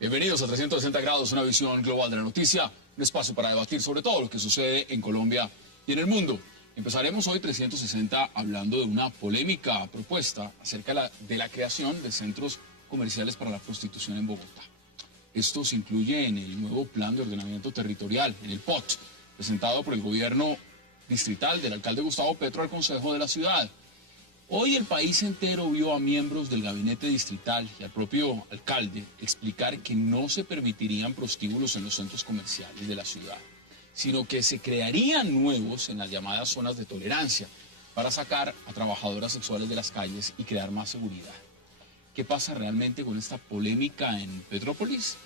Bienvenidos a 360 grados, una visión global de la noticia, un espacio para debatir sobre todo lo que sucede en Colombia y en el mundo. Empezaremos hoy 360 hablando de una polémica propuesta acerca de la creación de centros comerciales para la prostitución en Bogotá. Esto se incluye en el nuevo Plan de Ordenamiento Territorial, en el POT, presentado por el gobierno distrital del alcalde Gustavo Petro al Consejo de la Ciudad. Hoy el país entero vio a miembros del gabinete distrital y al propio alcalde explicar que no se permitirían prostíbulos en los centros comerciales de la ciudad, sino que se crearían nuevos en las llamadas zonas de tolerancia para sacar a trabajadoras sexuales de las calles y crear más seguridad. ¿Qué pasa realmente con esta polémica en Petrópolis?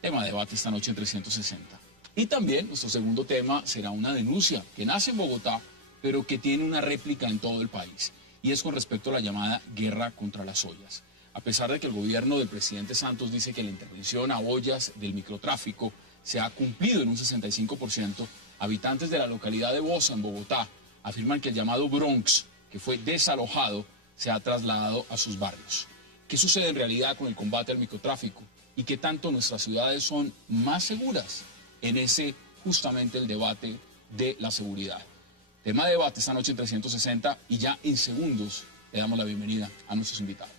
Tema de debate esta noche en 360. Y también nuestro segundo tema será una denuncia que nace en Bogotá, pero que tiene una réplica en todo el país. Y es con respecto a la llamada guerra contra las ollas. A pesar de que el gobierno del presidente Santos dice que la intervención a ollas del microtráfico se ha cumplido en un 65%, habitantes de la localidad de Bosa, en Bogotá, afirman que el llamado Bronx, que fue desalojado, se ha trasladado a sus barrios. ¿Qué sucede en realidad con el combate al microtráfico? ¿Y qué tanto nuestras ciudades son más seguras? En ese, justamente, el debate de la seguridad. Tema de debate esta noche en 360 y ya en segundos le damos la bienvenida a nuestros invitados.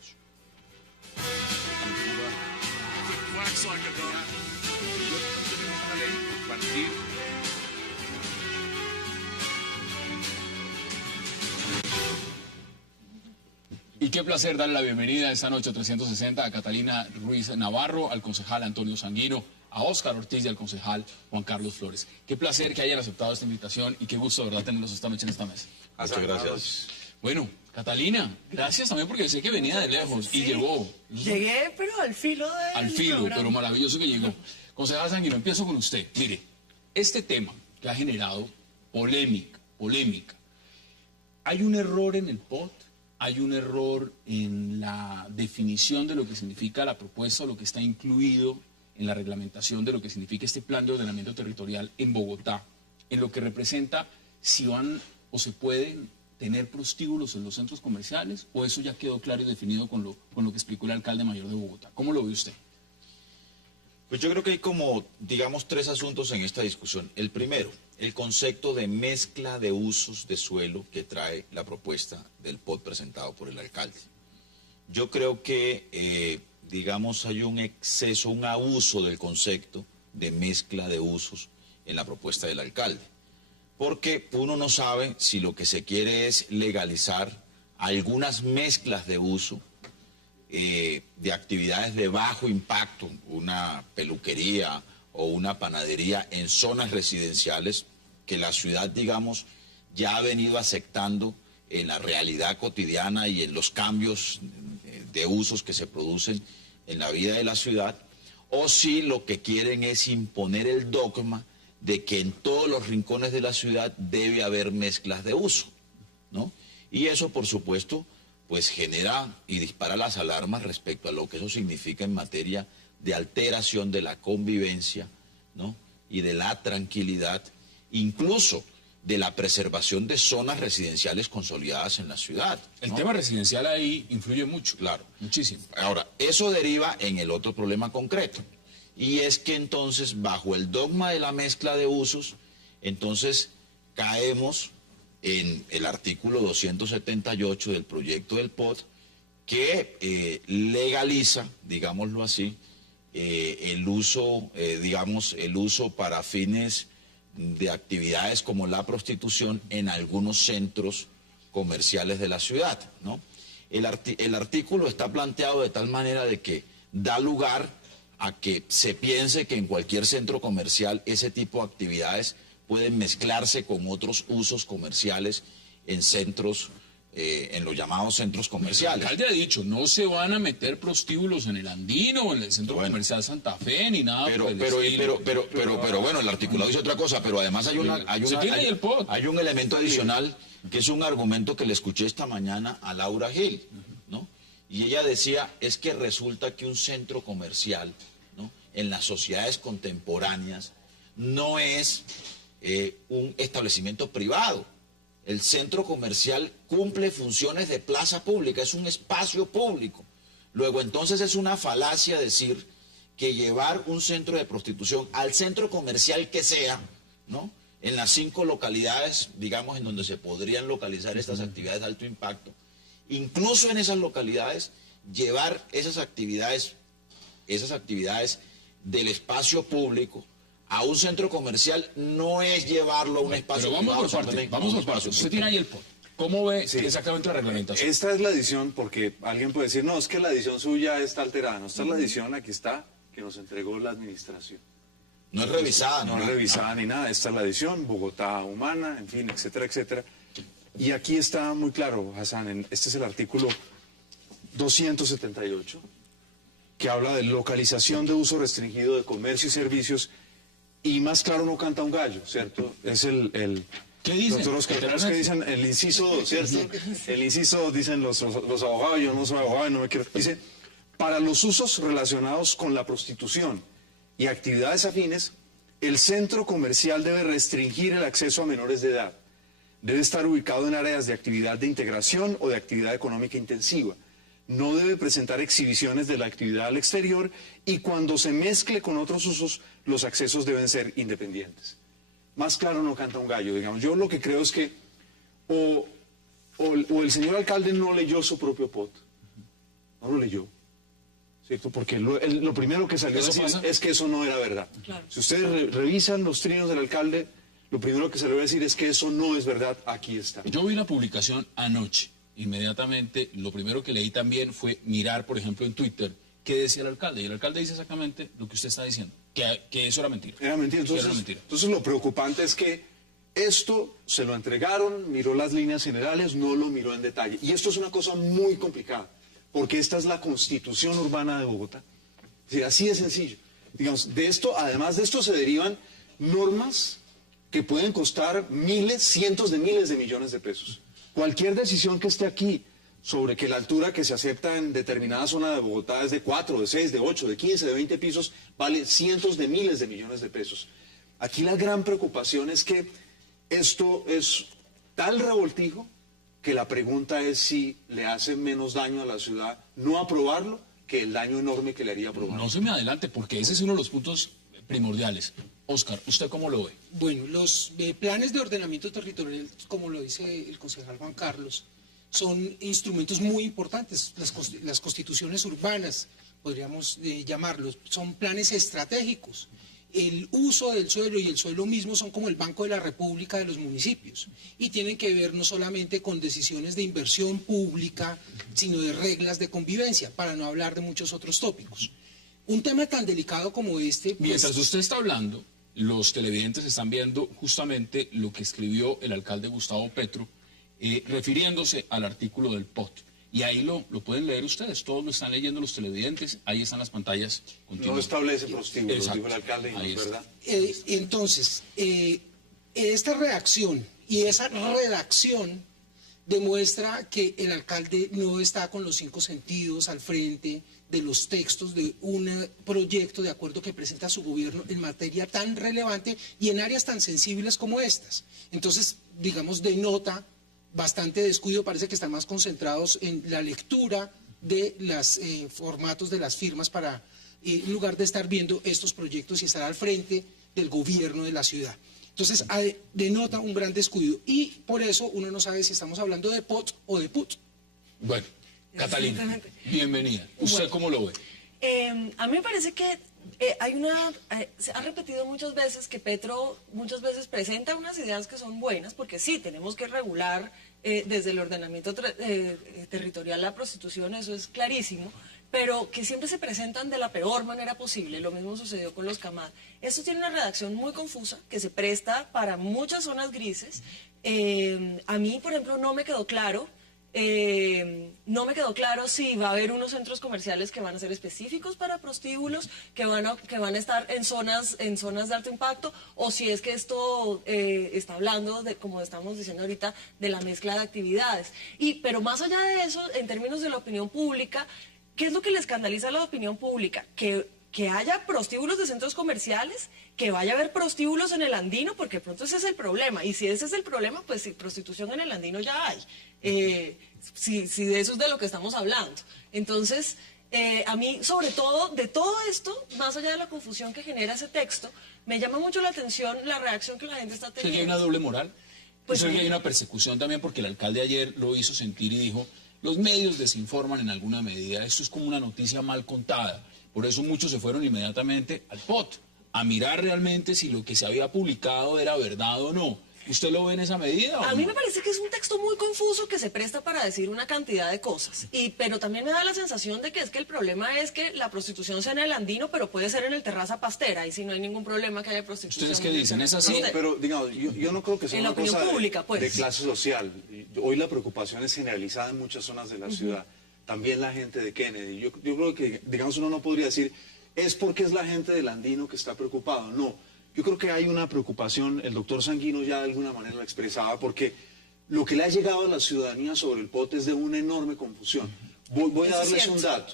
Y qué placer darle la bienvenida esta noche a 360 a Catalina Ruiz Navarro, al concejal Antonio Sanguino, a Óscar Ortiz y al concejal Juan Carlos Flores. Qué placer que hayan aceptado esta invitación y qué gusto, de verdad, tenerlos esta noche en esta mesa. Muchas gracias. Bueno, Catalina, gracias también porque sé que venía de lejos y llegó. Llegué, pero al filo de... Al filo, programa. pero maravilloso que llegó. Concejal Sanguino, empiezo con usted. Mire, este tema que ha generado polémica. ¿Hay un error en el POT? ¿Hay un error en la definición de lo que significa la propuesta o lo que está incluido en la reglamentación de lo que significa este plan de ordenamiento territorial en Bogotá, en lo que representa si van o se pueden tener prostíbulos en los centros comerciales, o eso ya quedó claro y definido con lo que explicó el alcalde mayor de Bogotá? ¿Cómo lo ve usted? Pues yo creo que hay como, digamos, tres asuntos en esta discusión. El primero, el concepto de mezcla de usos de suelo que trae la propuesta del POT presentado por el alcalde. Yo creo que digamos, hay un exceso, un abuso del concepto de mezcla de usos en la propuesta del alcalde. Porque uno no sabe si lo que se quiere es legalizar algunas mezclas de uso de actividades de bajo impacto, una peluquería o una panadería en zonas residenciales que la ciudad, digamos, ya ha venido aceptando en la realidad cotidiana y en los cambios de usos que se producen en la vida de la ciudad, o si lo que quieren es imponer el dogma de que en todos los rincones de la ciudad debe haber mezclas de uso, ¿no? Y eso, por supuesto, pues genera y dispara las alarmas respecto a lo que eso significa en materia de alteración de la convivencia, ¿no? Y de la tranquilidad, incluso de la preservación de zonas residenciales consolidadas en la ciudad, ¿no? El tema residencial ahí influye mucho. Claro. Muchísimo. Ahora, eso deriva en el otro problema concreto, y es que entonces, bajo el dogma de la mezcla de usos, entonces caemos en el artículo 278 del proyecto del POT, que legaliza, digámoslo así, el uso, el uso para fines de actividades como la prostitución en algunos centros comerciales de la ciudad, ¿no? El artículo está planteado de tal manera de que da lugar a que se piense que en cualquier centro comercial ese tipo de actividades pueden mezclarse con otros usos comerciales en centros, en los llamados centros comerciales. El alcalde ha dicho, no se van a meter prostíbulos en el Andino o en el centro comercial Santa Fe ni nada. Pero bueno, el articulado dice otra cosa, pero además hay un elemento adicional que es un argumento que le escuché esta mañana a Laura Gil, ¿no? Y ella decía, es que resulta que un centro comercial, ¿no?, en las sociedades contemporáneas no es un establecimiento privado. El centro comercial cumple funciones de plaza pública, es un espacio público. Luego, entonces, es una falacia decir que llevar un centro de prostitución al centro comercial que sea, ¿no? En las 5 localidades, digamos, en donde se podrían localizar estas actividades de alto impacto, incluso en esas localidades, llevar esas actividades del espacio público a un centro comercial no es llevarlo a un espacio Pero vamos privado, por parte, vamos por parte. Usted tiene ahí el POT. ¿Cómo ve exactamente la reglamentación? Esta es la edición, porque alguien puede decir, no, es que la edición suya está alterada. No, esta es la edición, aquí está, que nos entregó la administración. No es revisada, No es revisada ni nada. Esta es la edición, Bogotá humana, en fin, etcétera, etcétera. Y aquí está muy claro, Hassan, este es el artículo 278, que habla de localización de uso restringido de comercio y servicios, y más claro no canta un gallo, ¿cierto? Es el ¿Qué dicen? doctor Oscar, es que dicen el inciso, ¿cierto? El inciso, dicen los abogados, yo no soy abogado y no me quiero... Dice, para los usos relacionados con la prostitución y actividades afines, el centro comercial debe restringir el acceso a menores de edad. Debe estar ubicado en áreas de actividad de integración o de actividad económica intensiva. No debe presentar exhibiciones de la actividad al exterior, y cuando se mezcle con otros usos, los accesos deben ser independientes. Más claro no canta un gallo, digamos. Yo lo que creo es que o el señor alcalde no leyó su propio POT, no lo leyó, ¿cierto? Porque lo primero que salió a decir es que eso no era verdad. Claro. Si ustedes revisan los trinos del alcalde, lo primero que salió a decir es que eso no es verdad, aquí está. Yo vi la publicación anoche. Inmediatamente, lo primero que leí también fue mirar, por ejemplo, en Twitter, qué decía el alcalde. Y el alcalde dice exactamente lo que usted está diciendo, que eso era mentira. Era mentira. Que era mentira. Entonces lo preocupante es que esto se lo entregaron, miró las líneas generales, no lo miró en detalle. Y esto es una cosa muy complicada, porque esta es la Constitución Urbana de Bogotá. Es decir, así de sencillo. Digamos, de esto, además de esto se derivan normas que pueden costar miles, cientos de miles de millones de pesos. Cualquier decisión que esté aquí sobre que la altura que se acepta en determinada zona de Bogotá es de 4, de 6, de 8, de 15, de 20 pisos, vale cientos de miles de millones de pesos. Aquí la gran preocupación es que esto es tal revoltijo que la pregunta es si le hace menos daño a la ciudad no aprobarlo que el daño enorme que le haría aprobarlo. No se me adelante, porque ese es uno de los puntos primordiales. Oscar, ¿usted cómo lo ve? Bueno, los planes de ordenamiento territorial, como lo dice el concejal Juan Carlos, son instrumentos muy importantes. Las constituciones urbanas, podríamos llamarlos, son planes estratégicos. El uso del suelo y el suelo mismo son como el Banco de la República de los municipios, y tienen que ver no solamente con decisiones de inversión pública, sino de reglas de convivencia, para no hablar de muchos otros tópicos. Un tema tan delicado como este... Mientras usted está hablando, los televidentes están viendo justamente lo que escribió el alcalde Gustavo Petro, refiriéndose al artículo del POT. Y ahí lo pueden leer ustedes, todos lo están leyendo los televidentes, ahí están las pantallas continuas. No establece prostíbulos, Exacto. dijo el alcalde, y no es verdad. Entonces, esta reacción y esa redacción demuestra que el alcalde no está con los 5 sentidos al frente de los textos de un proyecto de acuerdo que presenta su gobierno en materia tan relevante y en áreas tan sensibles como estas. Entonces, digamos, denota bastante descuido, parece que están más concentrados en la lectura de los formatos de las firmas para, en lugar de estar viendo estos proyectos y estar al frente del gobierno de la ciudad. Entonces, denota un gran descuido, y por eso uno no sabe si estamos hablando de POT o de PUT. Bueno, Catalina, Exactamente. bienvenida. ¿Usted Bueno. cómo lo ve? A mí me parece que se ha repetido muchas veces que Petro muchas veces presenta unas ideas que son buenas, porque sí, tenemos que regular desde el ordenamiento territorial la prostitución, eso es clarísimo, pero que siempre se presentan de la peor manera posible. Lo mismo sucedió con los CAMAD. Esto tiene una redacción muy confusa que se presta para muchas zonas grises. A mí, por ejemplo, no me quedó claro si va a haber unos centros comerciales que van a ser específicos para prostíbulos, que van a estar en zonas de alto impacto, o si es que esto está hablando de, como estamos diciendo ahorita, de la mezcla de actividades. Pero más allá de eso, en términos de la opinión pública, ¿qué es lo que le escandaliza a la opinión pública? Que haya prostíbulos de centros comerciales, que vaya a haber prostíbulos en el Andino, porque de pronto ese es el problema. Y si ese es el problema, pues si prostitución en el Andino ya hay. Si de eso es de lo que estamos hablando. Entonces, A mí, sobre todo, de todo esto, más allá de la confusión que genera ese texto, me llama mucho la atención la reacción que la gente está ¿Usted que hay teniendo. una doble moral? Pues ¿Usted que sí. hay una persecución también? Porque el alcalde ayer lo hizo sentir y dijo, los medios desinforman en alguna medida, esto es como una noticia mal contada. Por eso muchos se fueron inmediatamente al POT, a mirar realmente si lo que se había publicado era verdad o no. ¿Usted lo ve en esa medida o A mí no? me parece que es un texto muy confuso que se presta para decir una cantidad de cosas. Pero también me da la sensación de que es que el problema es que la prostitución sea en el Andino, pero puede ser en el Terraza Pastera. Y si no hay ningún problema que haya prostitución. ¿Ustedes qué en el dicen? ¿Es Terraza así? Pastera. Pero, digamos, yo no creo que sea En la una opinión cosa pública, pues. de clase social. Hoy la preocupación es generalizada en muchas zonas de la ciudad. También la gente de Kennedy. Yo creo que, digamos, uno no podría decir, es porque es la gente del Andino que está preocupado. No, yo creo que hay una preocupación, el doctor Sanguino ya de alguna manera la expresaba, porque lo que le ha llegado a la ciudadanía sobre el POT es de una enorme confusión. Voy a Eso es darles cierto. un dato.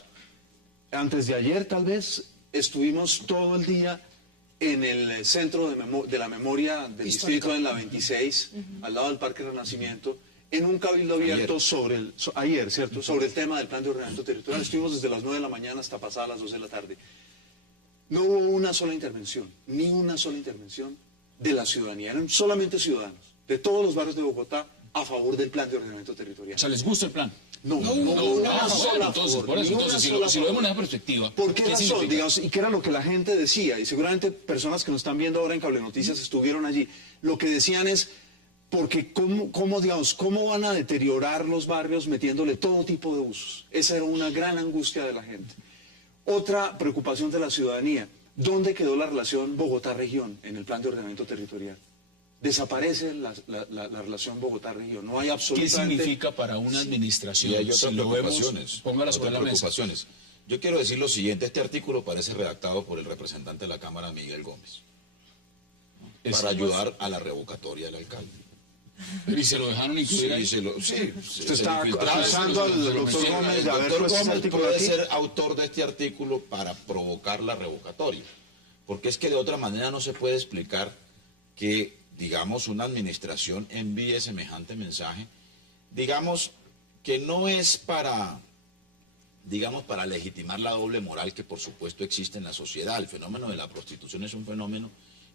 Antes de ayer, tal vez, estuvimos todo el día en el centro de la memoria del distrito, en la 26, al lado del Parque Renacimiento, en un cabildo abierto ayer, ¿cierto? Sobre el tema del plan de ordenamiento territorial. Estuvimos desde las 9 de la mañana hasta pasadas las 12 de la tarde. No hubo una sola intervención, ni una sola intervención de la ciudadanía. Eran solamente ciudadanos de todos los barrios de Bogotá a favor del plan de ordenamiento territorial. O sea, ¿les gusta el plan? No, No, no, no, hubo no, una no, sola bueno, entonces, favor, por eso, ni una entonces, sola si lo vemos en favor. esa perspectiva, ¿Por qué ¿qué razón, significa? digamos, y qué era lo que la gente decía? Y seguramente personas que nos están viendo ahora en Cable Noticias estuvieron allí. Lo que decían es, porque ¿cómo van a deteriorar los barrios metiéndole todo tipo de usos? Esa era una gran angustia de la gente. Otra preocupación de la ciudadanía, ¿dónde quedó la relación Bogotá-Región en el plan de ordenamiento territorial? Desaparece la relación Bogotá-Región, no hay ¿Qué absolutamente... significa para una administración? Y hay otras Si lo vemos, preocupaciones. póngala sobre la mesa. Yo quiero decir lo siguiente, este artículo parece redactado por el representante de la Cámara, Miguel Gómez, para ayudar a la revocatoria del alcalde. Y se lo dejaron incluir ahí. Usted está acusando al doctor Gómez de El haber doctor puesto ese Gómez artículo puede aquí. ser autor de este artículo para provocar la revocatoria, porque es que de otra manera no se puede explicar que, digamos, una administración envíe semejante mensaje, digamos, que no es para, digamos, para legitimar la doble moral que por supuesto existe en la sociedad. El fenómeno de la prostitución es un fenómeno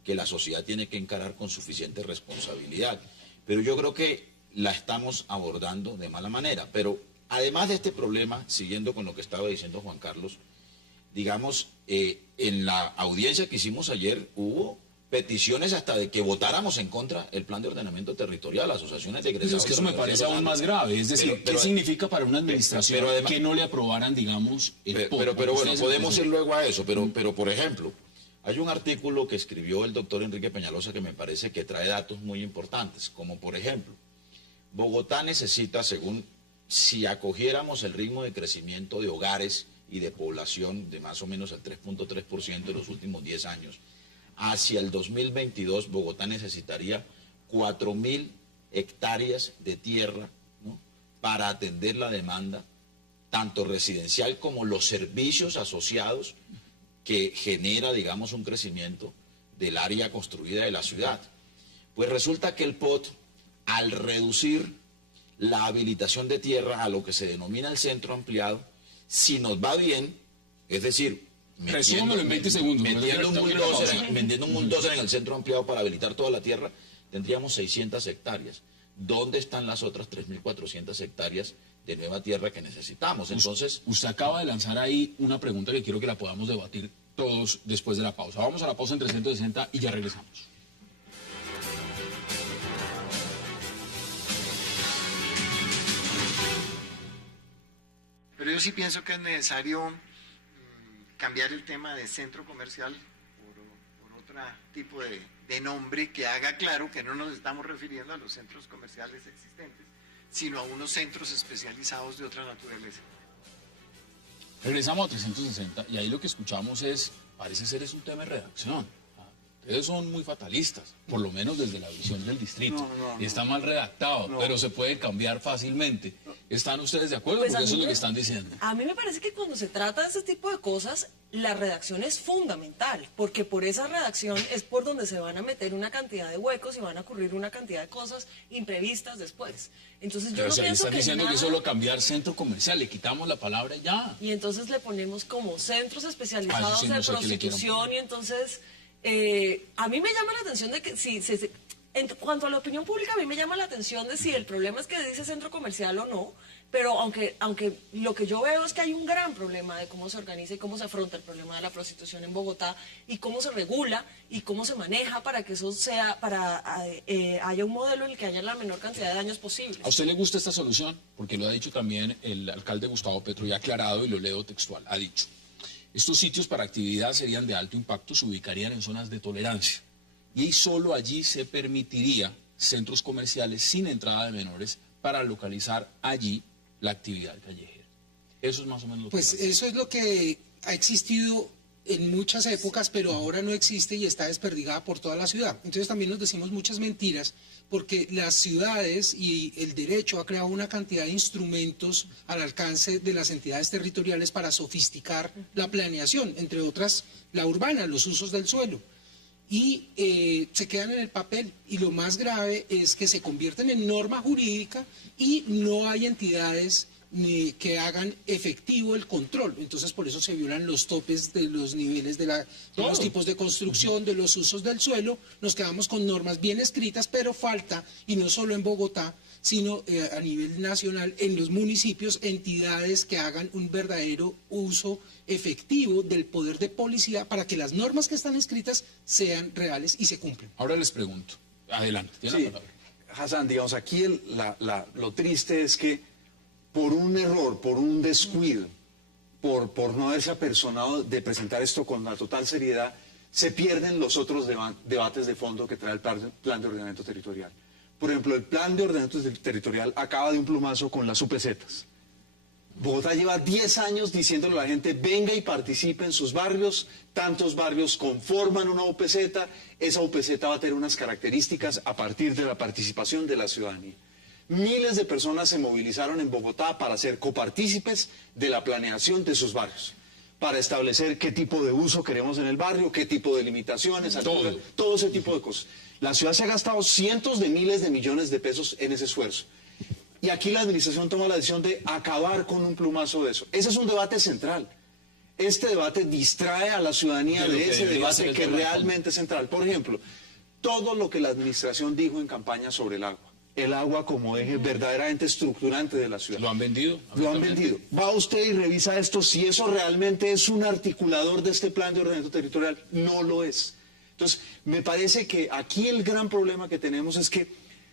que la sociedad tiene que encarar con suficiente responsabilidad. Pero yo creo que la estamos abordando de mala manera. Pero además de este problema, siguiendo con lo que estaba diciendo Juan Carlos, digamos, en la audiencia que hicimos ayer hubo peticiones hasta de que votáramos en contra el plan de ordenamiento territorial, asociaciones de Pero egresados. es que eso me de parece universidades aún más grave. Es decir, Pero- ¿qué significa para una administración pero además- que no le aprobaran, digamos, el POT? Pero bueno, Ustedes podemos ir empiezan- luego a eso, pero por ejemplo, hay un artículo que escribió el doctor Enrique Peñalosa que me parece que trae datos muy importantes, como por ejemplo, Bogotá necesita, según si acogiéramos el ritmo de crecimiento de hogares y de población de más o menos el 3.3% en los últimos 10 años, hacia el 2022 Bogotá necesitaría 4.000 hectáreas de tierra, ¿no?, para atender la demanda, tanto residencial como los servicios asociados que genera, digamos, un crecimiento del área construida de la ciudad. Pues resulta que el POT, al reducir la habilitación de tierra a lo que se denomina el centro ampliado, si nos va bien, es decir, Resúmelo en 20 segundos. metiendo un Tengo una bulldozer, pausa. vendiendo un bulldozer en el centro ampliado para habilitar toda la tierra, tendríamos 600 hectáreas. ¿Dónde están las otras 3.400 hectáreas de nueva tierra que necesitamos? Entonces, Usted acaba de lanzar ahí una pregunta que quiero que la podamos debatir todos después de la pausa. Vamos a la pausa en 360 y ya regresamos. Pero yo sí pienso que es necesario cambiar el tema de centro comercial por otro tipo de nombre que haga claro que no nos estamos refiriendo a los centros comerciales existentes, sino a unos centros especializados de otra naturaleza. Regresamos a 360 y ahí lo que escuchamos es, parece ser es un tema de redacción. Ustedes son muy fatalistas, por lo menos desde la visión del distrito. No. Está mal redactado, pero se puede cambiar fácilmente. ¿Están ustedes de acuerdo? Pues Porque a eso mí es lo que me- están diciendo. A mí me parece que cuando se trata de este tipo de cosas, la redacción es fundamental, porque por esa redacción es por donde se van a meter una cantidad de huecos y van a ocurrir una cantidad de cosas imprevistas después. Entonces yo Pero no si ahí pienso están que diciendo que nada- solo cambiar centro comercial, le quitamos la palabra y ya. y entonces le ponemos como centros Ah, especializados eso sí, no de sé qué le quieran prostitución y entonces a mí me llama la atención de que en cuanto a la opinión pública a mí me llama la atención de si el problema es que dice centro comercial o no, pero aunque lo que yo veo es que hay un gran problema de cómo se organiza y cómo se afronta el problema de la prostitución en Bogotá y cómo se regula y cómo se maneja para que eso sea haya un modelo en el que haya la menor cantidad de daños posibles. ¿A usted le gusta esta solución? Porque lo ha dicho también el alcalde Gustavo Petro y ha aclarado, y lo leo textual, ha dicho: estos sitios para actividad serían de alto impacto, se ubicarían en zonas de tolerancia y solo allí se permitiría centros comerciales sin entrada de menores para localizar allí la actividad callejera. Eso es más o menos lo que Pues pasa. eso es lo que ha existido en muchas épocas, pero ahora no existe y está desperdigada por toda la ciudad. Entonces también nos decimos muchas mentiras, porque las ciudades y el derecho ha creado una cantidad de instrumentos al alcance de las entidades territoriales para sofisticar la planeación, entre otras la urbana, los usos del suelo. Y se quedan en el papel. Y lo más grave es que se convierten en norma jurídica y no hay entidades ni que hagan efectivo el control. Entonces por eso se violan los topes de los niveles de los tipos de construcción, de los usos del suelo. Nos quedamos con normas bien escritas, pero falta, y no solo en Bogotá, sino a nivel nacional, en los municipios, entidades que hagan un verdadero uso efectivo del poder de policía para que las normas que están escritas sean reales y se cumplan. Ahora les pregunto, adelante, tiene Sí, la palabra. Hassan, digamos, aquí lo triste es que por un error, por un descuido, por no haberse apersonado de presentar esto con la total seriedad, se pierden los otros debates de fondo que trae el plan de ordenamiento territorial. Por ejemplo, el plan de ordenamiento territorial acaba de un plumazo con las UPZs. Bogotá lleva 10 años diciéndole a la gente: venga y participe en sus barrios, tantos barrios conforman una UPZ, esa UPZ va a tener unas características a partir de la participación de la ciudadanía. Miles de personas se movilizaron en Bogotá para ser copartícipes de la planeación de sus barrios, para establecer qué tipo de uso queremos en el barrio, qué tipo de limitaciones, altura, todo ese tipo de cosas. La ciudad se ha gastado cientos de miles de millones de pesos en ese esfuerzo. Y aquí la administración toma la decisión de acabar con un plumazo de eso. Ese es un debate central. Este debate distrae a la ciudadanía de ese debate que realmente es central. Por ejemplo, todo lo que la administración dijo en campaña sobre el agua como eje verdaderamente estructurante de la ciudad. ¿Lo han vendido? Lo han vendido. Va usted y revisa esto, si eso realmente es un articulador de este plan de ordenamiento territorial. No lo es. Entonces, me parece que aquí el gran problema que tenemos es que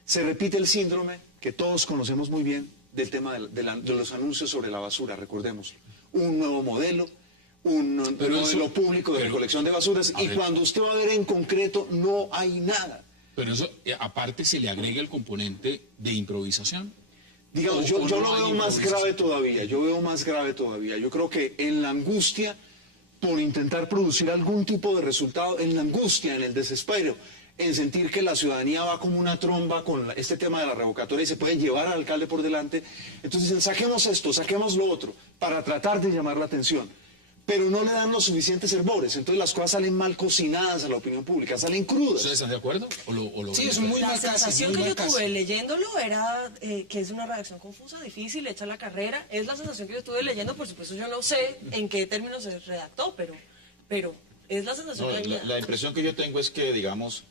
se repite el síndrome que todos conocemos muy bien del tema de los anuncios sobre la basura, recordemos. Un nuevo modelo, un modelo público de recolección de basuras, y cuando usted va a ver en concreto, no hay nada. Pero eso, aparte, se le agrega el componente de improvisación. Digamos, yo lo veo más grave todavía, Yo creo que en la angustia por intentar producir algún tipo de resultado, en la angustia, en el desespero, en sentir que la ciudadanía va como una tromba con este tema de la revocatoria y se puede llevar al alcalde por delante, entonces dicen: saquemos esto, saquemos lo otro, para tratar de llamar la atención. Pero no le dan los suficientes hervores, entonces las cosas salen mal cocinadas a la opinión pública, salen crudas. ¿Ustedes están de acuerdo? ¿O lo Sí, ven? es muy La mal caso, sensación muy que mal yo caso. tuve leyéndolo era que es una redacción confusa, difícil, hecha la carrera. Es la sensación que yo tuve leyendo, por supuesto yo no sé en qué términos se redactó, pero es la sensación No, que había. la impresión que yo tengo es que, digamos,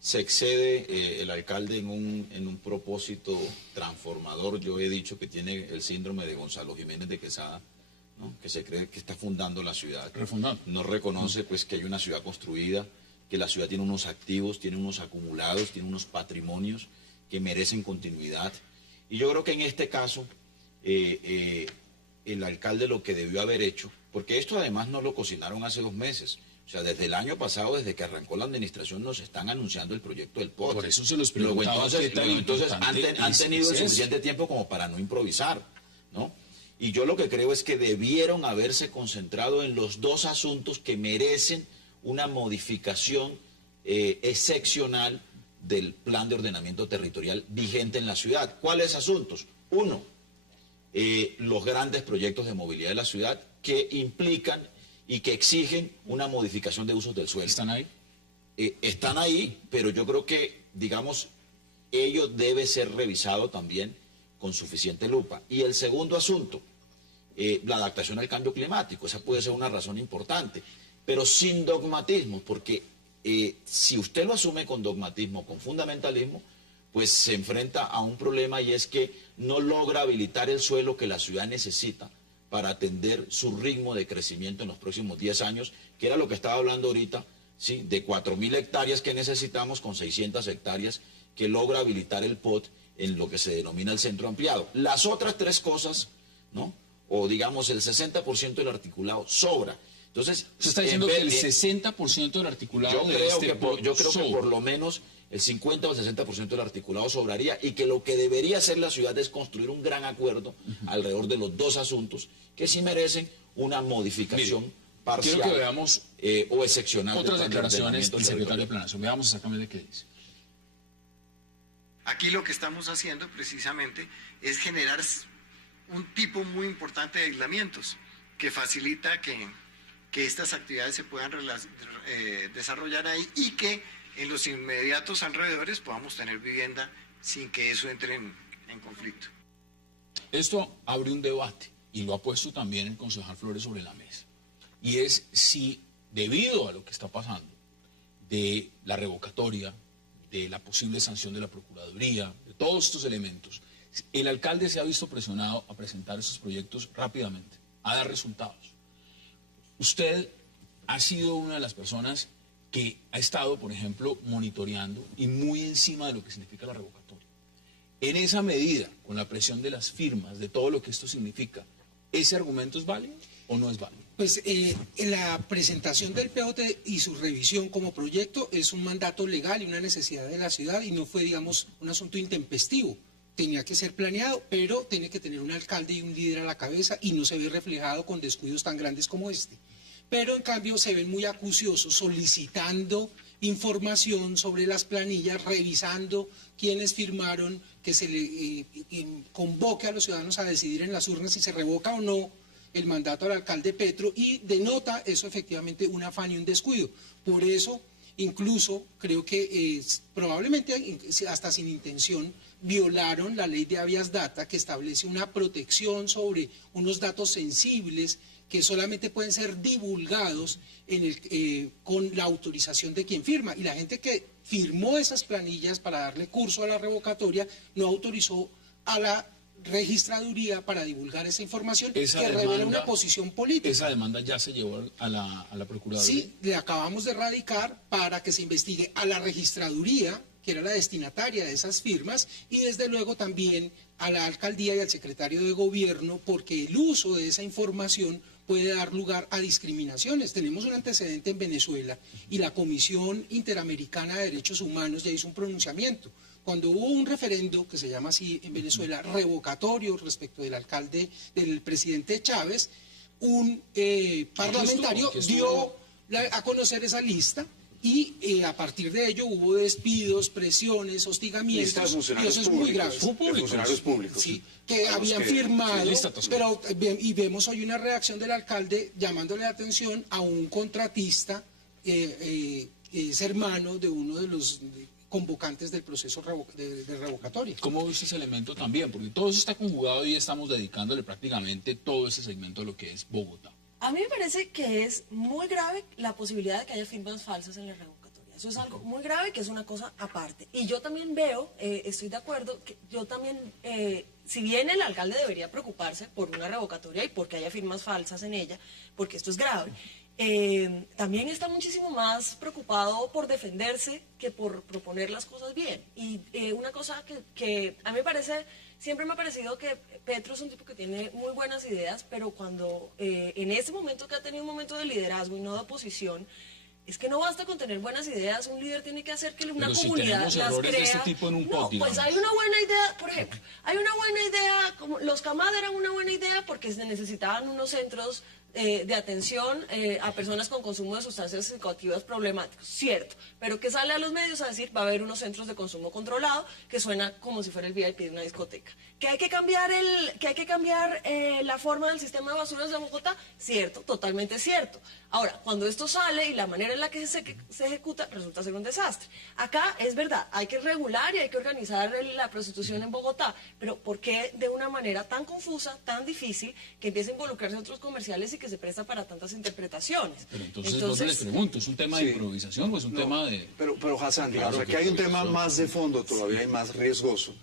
se excede el alcalde en un propósito transformador. Yo he dicho que tiene el síndrome de Gonzalo Jiménez de Quesada, ¿no? Que se cree que está fundando la ciudad. Refundando. No reconoce pues que hay una ciudad construida, que la ciudad tiene unos activos, tiene unos acumulados, tiene unos patrimonios que merecen continuidad. Y yo creo que en este caso el alcalde lo que debió haber hecho, porque esto además no lo cocinaron hace 2 meses. O sea, desde el año pasado, desde que arrancó la administración, nos están anunciando el proyecto del POT. Por eso se los Luego, preguntaba qué tan entonces importante han tenido el es eso. suficiente tiempo como para no improvisar, ¿no? Y yo lo que creo es que debieron haberse concentrado en los 2 asuntos que merecen una modificación excepcional del plan de ordenamiento territorial vigente en la ciudad. ¿Cuáles asuntos? Uno, los grandes proyectos de movilidad de la ciudad que implican y que exigen una modificación de usos del suelo. ¿Están ahí? Están ahí, pero yo creo que, digamos, ello debe ser revisado también con suficiente lupa. Y el segundo asunto, la adaptación al cambio climático. Esa puede ser una razón importante, pero sin dogmatismo, porque si usted lo asume con dogmatismo, con fundamentalismo, pues se enfrenta a un problema, y es que no logra habilitar el suelo que la ciudad necesita para atender su ritmo de crecimiento en los próximos 10 años, que era lo que estaba hablando ahorita, ¿sí? De 4.000 hectáreas que necesitamos con 600 hectáreas que logra habilitar el POT en lo que se denomina el centro ampliado. Las otras tres cosas, ¿no? O digamos el 60% del articulado sobra. Entonces, Se está diciendo que el 60% del articulado yo de creo, este que por, yo creo que sobra. por lo menos el 50 o el 60% del articulado sobraría, y que lo que debería hacer la ciudad es construir un gran acuerdo alrededor de los dos asuntos que sí merecen una modificación Mire, parcial quiero que veamos o excepcional del otras plan de declaraciones ordenamiento del secretario de territorial. Planeación. Veamos exactamente qué dice. Aquí lo que estamos haciendo precisamente es generar un tipo muy importante de aislamientos que facilita que estas actividades se puedan desarrollar ahí, y que en los inmediatos alrededores podamos tener vivienda sin que eso entre en conflicto. Esto abre un debate, y lo ha puesto también el concejal Flores sobre la mesa. Y es si, debido a lo que está pasando, de la revocatoria, de la posible sanción de la Procuraduría, de todos estos elementos, el alcalde se ha visto presionado a presentar esos proyectos rápidamente, a dar resultados. Usted ha sido una de las personas que ha estado, por ejemplo, monitoreando y muy encima de lo que significa la revocatoria. En esa medida, con la presión de las firmas, de todo lo que esto significa, ¿ese argumento es válido o no es válido? Pues la presentación del POT y su revisión como proyecto es un mandato legal y una necesidad de la ciudad, y no fue, digamos, un asunto intempestivo. Tenía que ser planeado, pero tiene que tener un alcalde y un líder a la cabeza, y no se ve reflejado con descuidos tan grandes como este. Pero en cambio se ven muy acuciosos solicitando información sobre las planillas, revisando quiénes firmaron, que se le convoque a los ciudadanos a decidir en las urnas si se revoca o no el mandato al alcalde Petro, y denota eso efectivamente un afán y un descuido. Por eso, incluso creo que probablemente hasta sin intención violaron la ley de habeas data, que establece una protección sobre unos datos sensibles que solamente pueden ser divulgados con la autorización de quien firma. Y la gente que firmó esas planillas para darle curso a la revocatoria no autorizó a la registraduría para divulgar esa información, que revela una posición política. Esa demanda ya se llevó a la Procuraduría. Sí, le acabamos de radicar para que se investigue a la registraduría, que era la destinataria de esas firmas, y desde luego también a la alcaldía y al secretario de gobierno, porque el uso de esa información puede dar lugar a discriminaciones. Tenemos un antecedente en Venezuela, y la Comisión Interamericana de Derechos Humanos ya hizo un pronunciamiento. Cuando hubo un referendo, que se llama así en Venezuela, revocatorio respecto del alcalde, del presidente Chávez, un parlamentario dio a conocer esa lista, y a partir de ello hubo despidos, presiones, hostigamientos, y eso es muy grave. Funcionarios públicos. Sí, que habían firmado, pero y vemos hoy una reacción del alcalde llamándole la atención a un contratista, es hermano de uno de los convocantes del proceso de revocatoria. ¿Cómo viste ese elemento también? Porque todo eso está conjugado y estamos dedicándole prácticamente todo ese segmento a lo que es Bogotá. A mí me parece que es muy grave la posibilidad de que haya firmas falsas en la revocatoria. Eso es algo muy grave, que es una cosa aparte. Y yo también veo, estoy de acuerdo, que yo también, si bien el alcalde debería preocuparse por una revocatoria y porque haya firmas falsas en ella, porque esto es grave, también está muchísimo más preocupado por defenderse que por proponer las cosas bien. Y una cosa que a mí me parece, siempre me ha parecido que Petro es un tipo que tiene muy buenas ideas, pero cuando en ese momento que ha tenido un momento de liderazgo y no de oposición, es que no basta con tener buenas ideas, un líder tiene que hacer que una comunidad las errores crea. De este tipo en un no, pod, pues hay una buena idea, por ejemplo, hay una buena idea, como los CAMAD eran una buena idea porque se necesitaban unos centros de atención a personas con consumo de sustancias psicoactivas problemáticos, cierto, pero que sale a los medios a decir va a haber unos centros de consumo controlado, que suena como si fuera el VIP de una discoteca. Que hay que cambiar la forma del sistema de basuras de Bogotá, cierto, totalmente cierto. Ahora, cuando esto sale y la manera en la que se ejecuta resulta ser un desastre. Acá es verdad, hay que regular y hay que organizar la prostitución en Bogotá, pero ¿por qué de una manera tan confusa, tan difícil, que empieza a involucrarse otros comerciales y que se presta para tantas interpretaciones? Pero entonces les pregunto, ¿es un tema de improvisación o es un tema de...? Pero Hassan, digamos, Claro, aquí hay un tema más de fondo todavía y más riesgoso.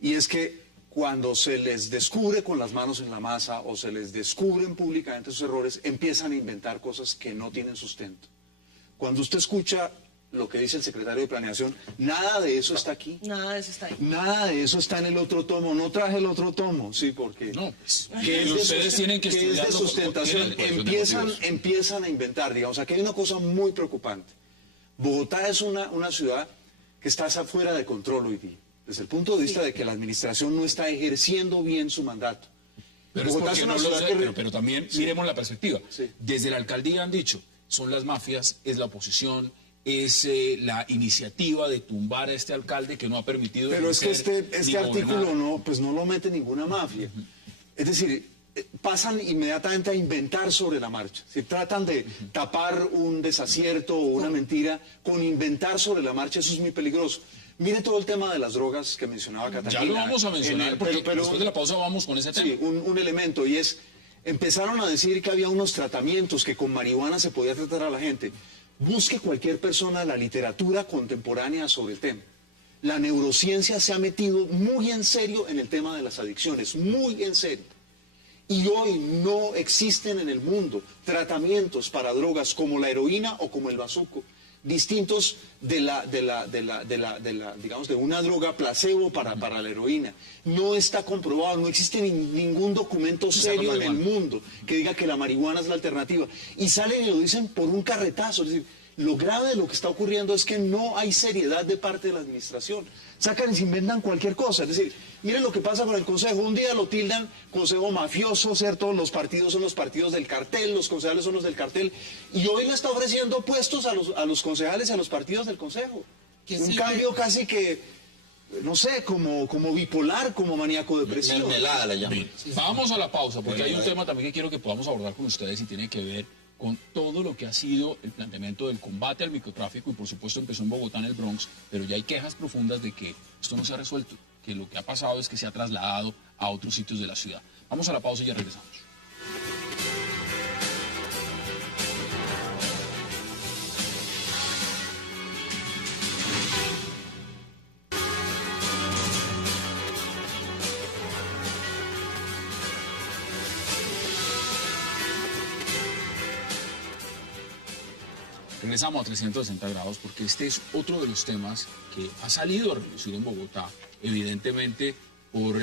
Y es que cuando se les descubre con las manos en la masa o se les descubren públicamente sus errores, empiezan a inventar cosas que no tienen sustento. Cuando usted escucha lo que dice el secretario de Planeación, nada de eso está aquí. Nada de eso está ahí. Nada de eso está en el otro tomo. No traje el otro tomo, sí, porque... No, pues, que es de ustedes tienen que es de estudiarlo. sustentación. Tienen Empiezan a inventar, digamos. Aquí hay una cosa muy preocupante. Bogotá es una ciudad que está afuera de control hoy día, desde el punto de vista de que la administración no está ejerciendo bien su mandato. Pero, Bogotá es es porque una no lo ciudad sé, que... pero también miremos la perspectiva. Sí. Desde la alcaldía han dicho, son las mafias, es la oposición, es la iniciativa de tumbar a este alcalde que no ha permitido... Pero es que ejercer este ni artículo gobernar. no lo mete ninguna mafia. Es decir, pasan inmediatamente a inventar sobre la marcha. Si tratan de tapar un desacierto o una mentira con inventar sobre la marcha, eso es muy peligroso. Mire todo el tema de las drogas que mencionaba Catalina. Ya lo vamos a mencionar, porque pero después de la pausa vamos con ese tema. Sí, un elemento, y es, empezaron a decir que había unos tratamientos que con marihuana se podía tratar a la gente. Busque cualquier persona la literatura contemporánea sobre el tema. La neurociencia se ha metido muy en serio en el tema de las adicciones, muy en serio. Y hoy no existen en el mundo tratamientos para drogas como la heroína o como el bazuco, distintos digamos, de una droga placebo para la heroína. No está comprobado, no existe ningún documento serio en el mundo que diga que la marihuana es la alternativa. Y salen y lo dicen por un carretazo. Es decir, lo grave de lo que está ocurriendo es que no hay seriedad de parte de la administración. Sacan y se inventan cualquier cosa. Es decir, miren lo que pasa con el Consejo. Un día lo tildan Consejo mafioso, ¿cierto? Los partidos son los partidos del cartel, los concejales son los del cartel. Y hoy le está ofreciendo puestos a los concejales y a los partidos del Consejo. Un cambio casi que, no sé, como bipolar, como maníaco depresivo. Mermelada la llaman. Vamos a la pausa, porque hay un tema también que quiero que podamos abordar con ustedes y tiene que ver con todo lo que ha sido el planteamiento del combate al microtráfico, y por supuesto empezó en Bogotá, en el Bronx, pero ya hay quejas profundas de que esto no se ha resuelto, que lo que ha pasado es que se ha trasladado a otros sitios de la ciudad. Vamos a la pausa y ya regresamos. Regresamos a 360 grados porque este es otro de los temas que ha salido a relucir en Bogotá, evidentemente por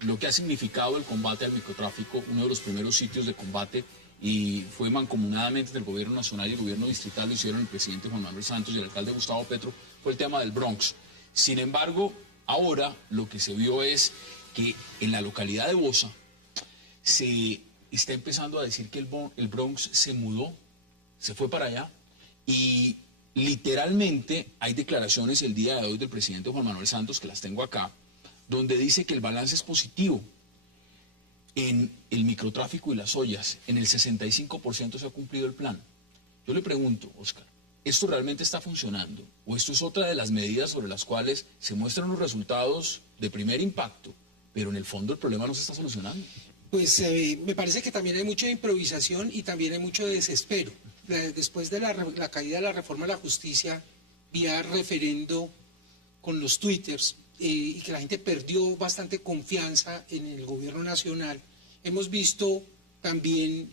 lo que ha significado el combate al microtráfico, uno de los primeros sitios de combate, y fue mancomunadamente del gobierno nacional y el gobierno distrital, lo hicieron el presidente Juan Manuel Santos y el alcalde Gustavo Petro, fue el tema del Bronx. Sin embargo, ahora lo que se vio es que en la localidad de Bosa se está empezando a decir que el Bronx se mudó, se fue para allá. Y literalmente hay declaraciones el día de hoy del presidente Juan Manuel Santos, que las tengo acá, donde dice que el balance es positivo en el microtráfico y las ollas. En el 65% se ha cumplido el plan. Yo le pregunto, Oscar, ¿esto realmente está funcionando? ¿O esto es otra de las medidas sobre las cuales se muestran los resultados de primer impacto, pero en el fondo el problema no se está solucionando? Pues me parece que también hay mucha improvisación y también hay mucho desespero. Después de la caída de la reforma de la justicia, vía referendo con los twitters, y que la gente perdió bastante confianza en el gobierno nacional, hemos visto también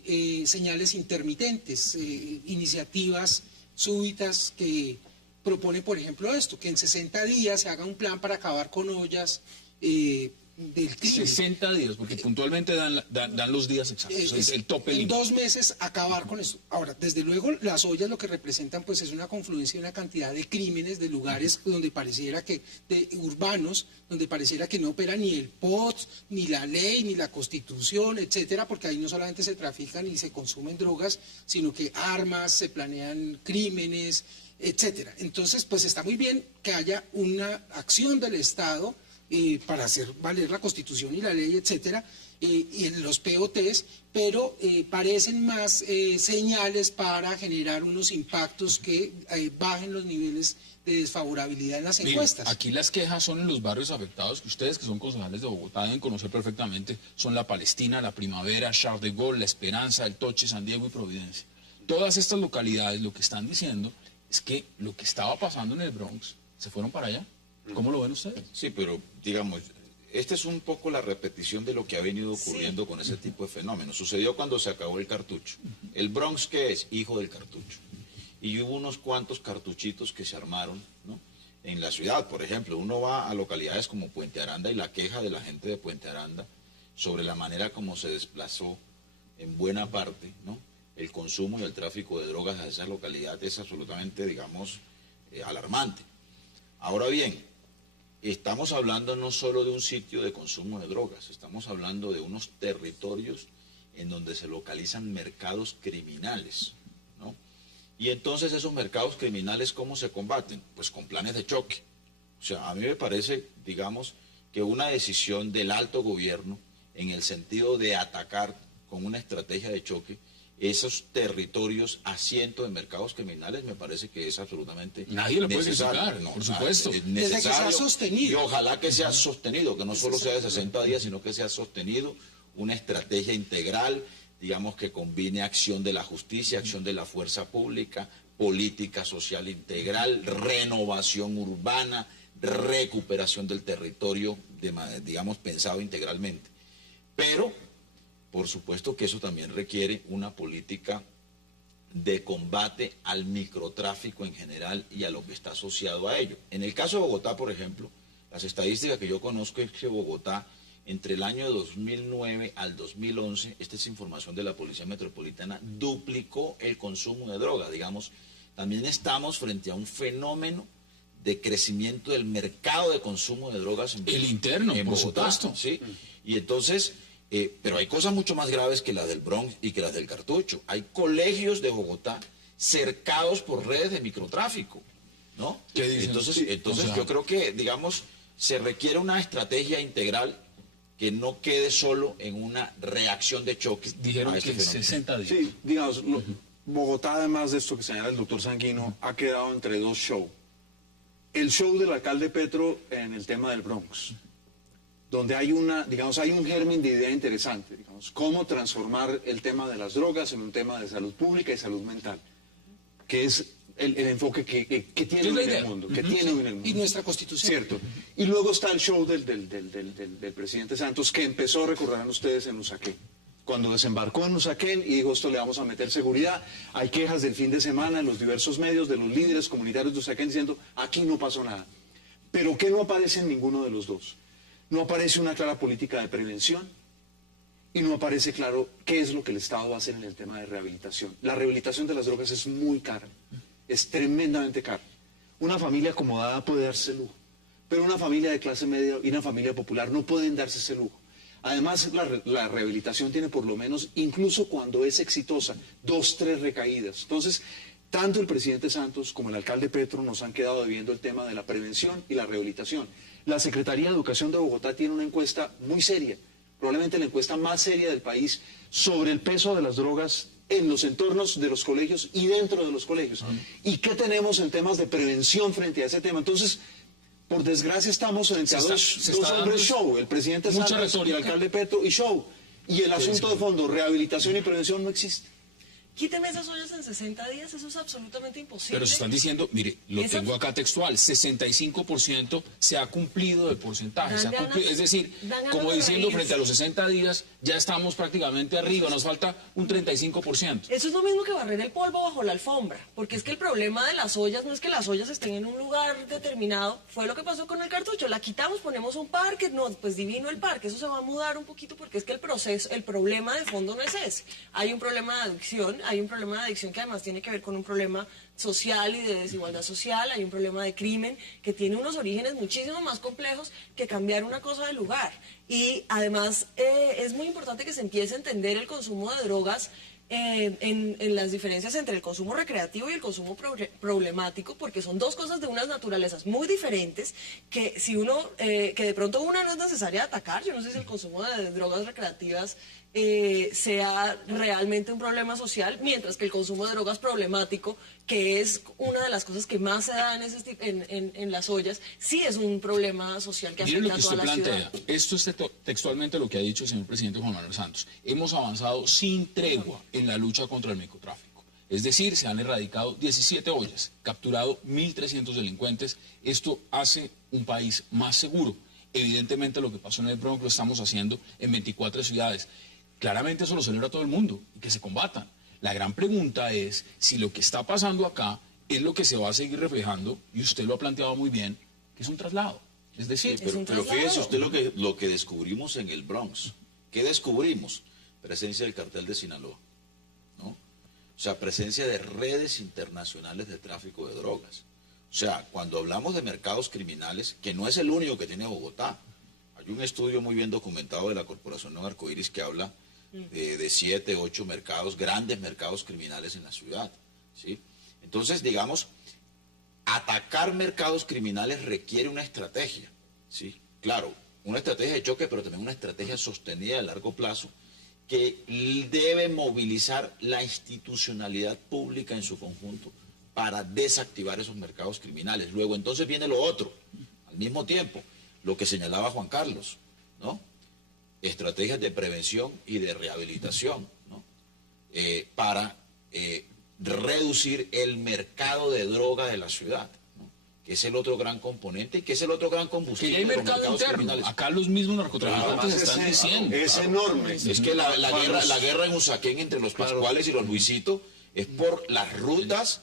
señales intermitentes, iniciativas súbitas que proponen, por ejemplo, esto, que en 60 días se haga un plan para acabar con ollas, del crimen. 60 días, porque puntualmente dan los días exactos, es el tope En límite. 2 meses acabar con esto. Ahora, desde luego, las ollas lo que representan pues es una confluencia de una cantidad de crímenes, de lugares donde pareciera que, de urbanos, donde pareciera que no opera ni el POT, ni la ley, ni la Constitución, etcétera, porque ahí no solamente se trafican y se consumen drogas, sino que armas, se planean crímenes, etcétera. Entonces, pues está muy bien que haya una acción del Estado para hacer valer la Constitución y la ley, etcétera, y en los POTs, pero parecen más señales para generar unos impactos que bajen los niveles de desfavorabilidad en las Mire, encuestas. aquí las quejas son en los barrios afectados, que ustedes que son concejales de Bogotá deben conocer perfectamente, son La Palestina, La Primavera, Charles de Gaulle, La Esperanza, El Toche, San Diego y Providencia. Todas estas localidades lo que están diciendo es que lo que estaba pasando en el Bronx, se fueron para allá. ¿Cómo lo ven ustedes? Sí, pero digamos, esta es un poco la repetición de lo que ha venido ocurriendo con ese tipo de fenómenos. Sucedió cuando se acabó el cartucho. El Bronx, ¿qué es? Hijo del cartucho. Y hubo unos cuantos cartuchitos que se armaron, ¿no? En la ciudad, por ejemplo, uno va a localidades como Puente Aranda y la queja de la gente de Puente Aranda sobre la manera como se desplazó en buena parte, ¿no?, el consumo y el tráfico de drogas a esa localidad es absolutamente, digamos, alarmante. Ahora bien, estamos hablando no solo de un sitio de consumo de drogas, estamos hablando de unos territorios en donde se localizan mercados criminales, ¿no? Y entonces esos mercados criminales, ¿cómo se combaten? Pues con planes de choque. O sea, a mí me parece, digamos, que una decisión del alto gobierno en el sentido de atacar con una estrategia de choque esos territorios asientos de mercados criminales, me parece que es absolutamente Nadie lo puede necesario. criticar, por supuesto. Es Desde que sea necesario, sostenido. y ojalá que sea sostenido, que no solo sea de 60 días, sino que sea sostenido, una estrategia integral, digamos, que combine acción de la justicia, acción de la fuerza pública, política social integral, renovación urbana, recuperación del territorio, digamos, pensado integralmente. Pero por supuesto que eso también requiere una política de combate al microtráfico en general y a lo que está asociado a ello. En el caso de Bogotá, por ejemplo, las estadísticas que yo conozco es que Bogotá, entre el año 2009 al 2011, esta es información de la Policía Metropolitana, duplicó el consumo de droga. Digamos, también estamos frente a un fenómeno de crecimiento del mercado de consumo de drogas El interno, en por Bogotá, supuesto. ¿sí? Y entonces, pero hay cosas mucho más graves que las del Bronx y que las del cartucho. Hay colegios de Bogotá cercados por redes de microtráfico, ¿no? ¿Qué dicen? Entonces, Sí, entonces o sea, yo creo que, digamos, se requiere una estrategia integral que no quede solo en una reacción de choque. Dijeron a este que fenómeno. 60 días. Sí, digamos, Bogotá, además de esto que señala el doctor Sanguino, ha quedado entre dos shows. El show del alcalde Petro en el tema del Bronx, donde hay hay un germen de idea interesante, digamos, cómo transformar el tema de las drogas en un tema de salud pública y salud mental, que es el enfoque que tiene hoy en el mundo, que tiene hoy en el mundo. Y nuestra Constitución. Cierto. Y luego está el show del presidente Santos, que empezó, recordarán ustedes, en Usaquén. Cuando desembarcó en Usaquén y dijo, esto le vamos a meter seguridad. Hay quejas del fin de semana en los diversos medios de los líderes comunitarios de Usaquén diciendo, aquí no pasó nada. Pero ¿qué no aparece en ninguno de los dos? No aparece una clara política de prevención y no aparece claro qué es lo que el Estado va a hacer en el tema de rehabilitación. La rehabilitación de las drogas es muy cara, es tremendamente cara. Una familia acomodada puede darse ese lujo, pero una familia de clase media y una familia popular no pueden darse ese lujo. Además, la rehabilitación tiene por lo menos, incluso cuando es exitosa, 2, 3 recaídas. Entonces, tanto el presidente Santos como el alcalde Petro nos han quedado debiendo el tema de la prevención y la rehabilitación. La Secretaría de Educación de Bogotá tiene una encuesta muy seria, probablemente la encuesta más seria del país, sobre el peso de las drogas en los entornos de los colegios y dentro de los colegios. ¿Y qué tenemos en temas de prevención frente a ese tema? Entonces, por desgracia estamos frente a dos hombres show, el presidente Santos y el alcalde Petro y show. Y el asunto de fondo, rehabilitación y prevención, no existe. Quíteme esas ollas en 60 días, eso es absolutamente imposible. Pero se están diciendo, mire, lo tengo acá textual, 65% se ha cumplido el porcentaje. Es decir, como diciendo, frente a los 60 días ya estamos prácticamente arriba, nos falta un 35%. Eso es lo mismo que barrer el polvo bajo la alfombra, porque es que el problema de las ollas no es que las ollas estén en un lugar determinado, fue lo que pasó con el cartucho, la quitamos, ponemos un parque, no, pues divino el parque, eso se va a mudar un poquito porque es que el problema de fondo no es ese. Hay un problema de adicción, que además tiene que ver con un problema social y de desigualdad social, hay un problema de crimen que tiene unos orígenes muchísimo más complejos que cambiar una cosa de lugar. Y además es muy importante que se empiece a entender el consumo de drogas en las diferencias entre el consumo recreativo y el consumo problemático, porque son dos cosas de unas naturalezas muy diferentes, que si uno, que de pronto una no es necesaria atacar. Yo no sé si el consumo de drogas recreativas sea realmente un problema social, mientras que el consumo de drogas problemático, que es una de las cosas que más se da en las ollas, sí es un problema social que Miren lo afecta que a toda usted la plantea. ciudad. Esto es textualmente lo que ha dicho el señor presidente Juan Manuel Santos. Hemos avanzado sin tregua en la lucha contra el microtráfico. Es decir, se han erradicado 17 ollas, capturado 1.300 delincuentes. Esto hace un país más seguro. Evidentemente lo que pasó en el Bronx lo estamos haciendo en 24 ciudades. Claramente eso lo celebra todo el mundo y que se combatan. La gran pregunta es si lo que está pasando acá es lo que se va a seguir reflejando, y usted lo ha planteado muy bien, que es un traslado. Es decir, Pero fíjese usted lo que descubrimos en el Bronx. ¿Qué descubrimos? Presencia del cartel de Sinaloa, ¿no? O sea, presencia de redes internacionales de tráfico de drogas. O sea, cuando hablamos de mercados criminales, que no es el único que tiene Bogotá. Hay un estudio muy bien documentado de la Corporación No Arcoíris que habla de 7, 8 mercados, grandes mercados criminales en la ciudad, ¿sí? Entonces, digamos, atacar mercados criminales requiere una estrategia, ¿sí? Claro, una estrategia de choque, pero también una estrategia sostenida a largo plazo que debe movilizar la institucionalidad pública en su conjunto para desactivar esos mercados criminales. Luego, entonces viene lo otro, al mismo tiempo, lo que señalaba Juan Carlos, ¿no? Estrategias de prevención y de rehabilitación, ¿no? Para reducir el mercado de droga de la ciudad, ¿no? Que es el otro gran componente y que es el otro gran que combustible ya hay de los mercado mercados interno. criminales. Acá los mismos narcotraficantes Además, están diciendo. es enorme. Es que la guerra en Usaquén entre los Pascuales y los Luisitos es por las rutas,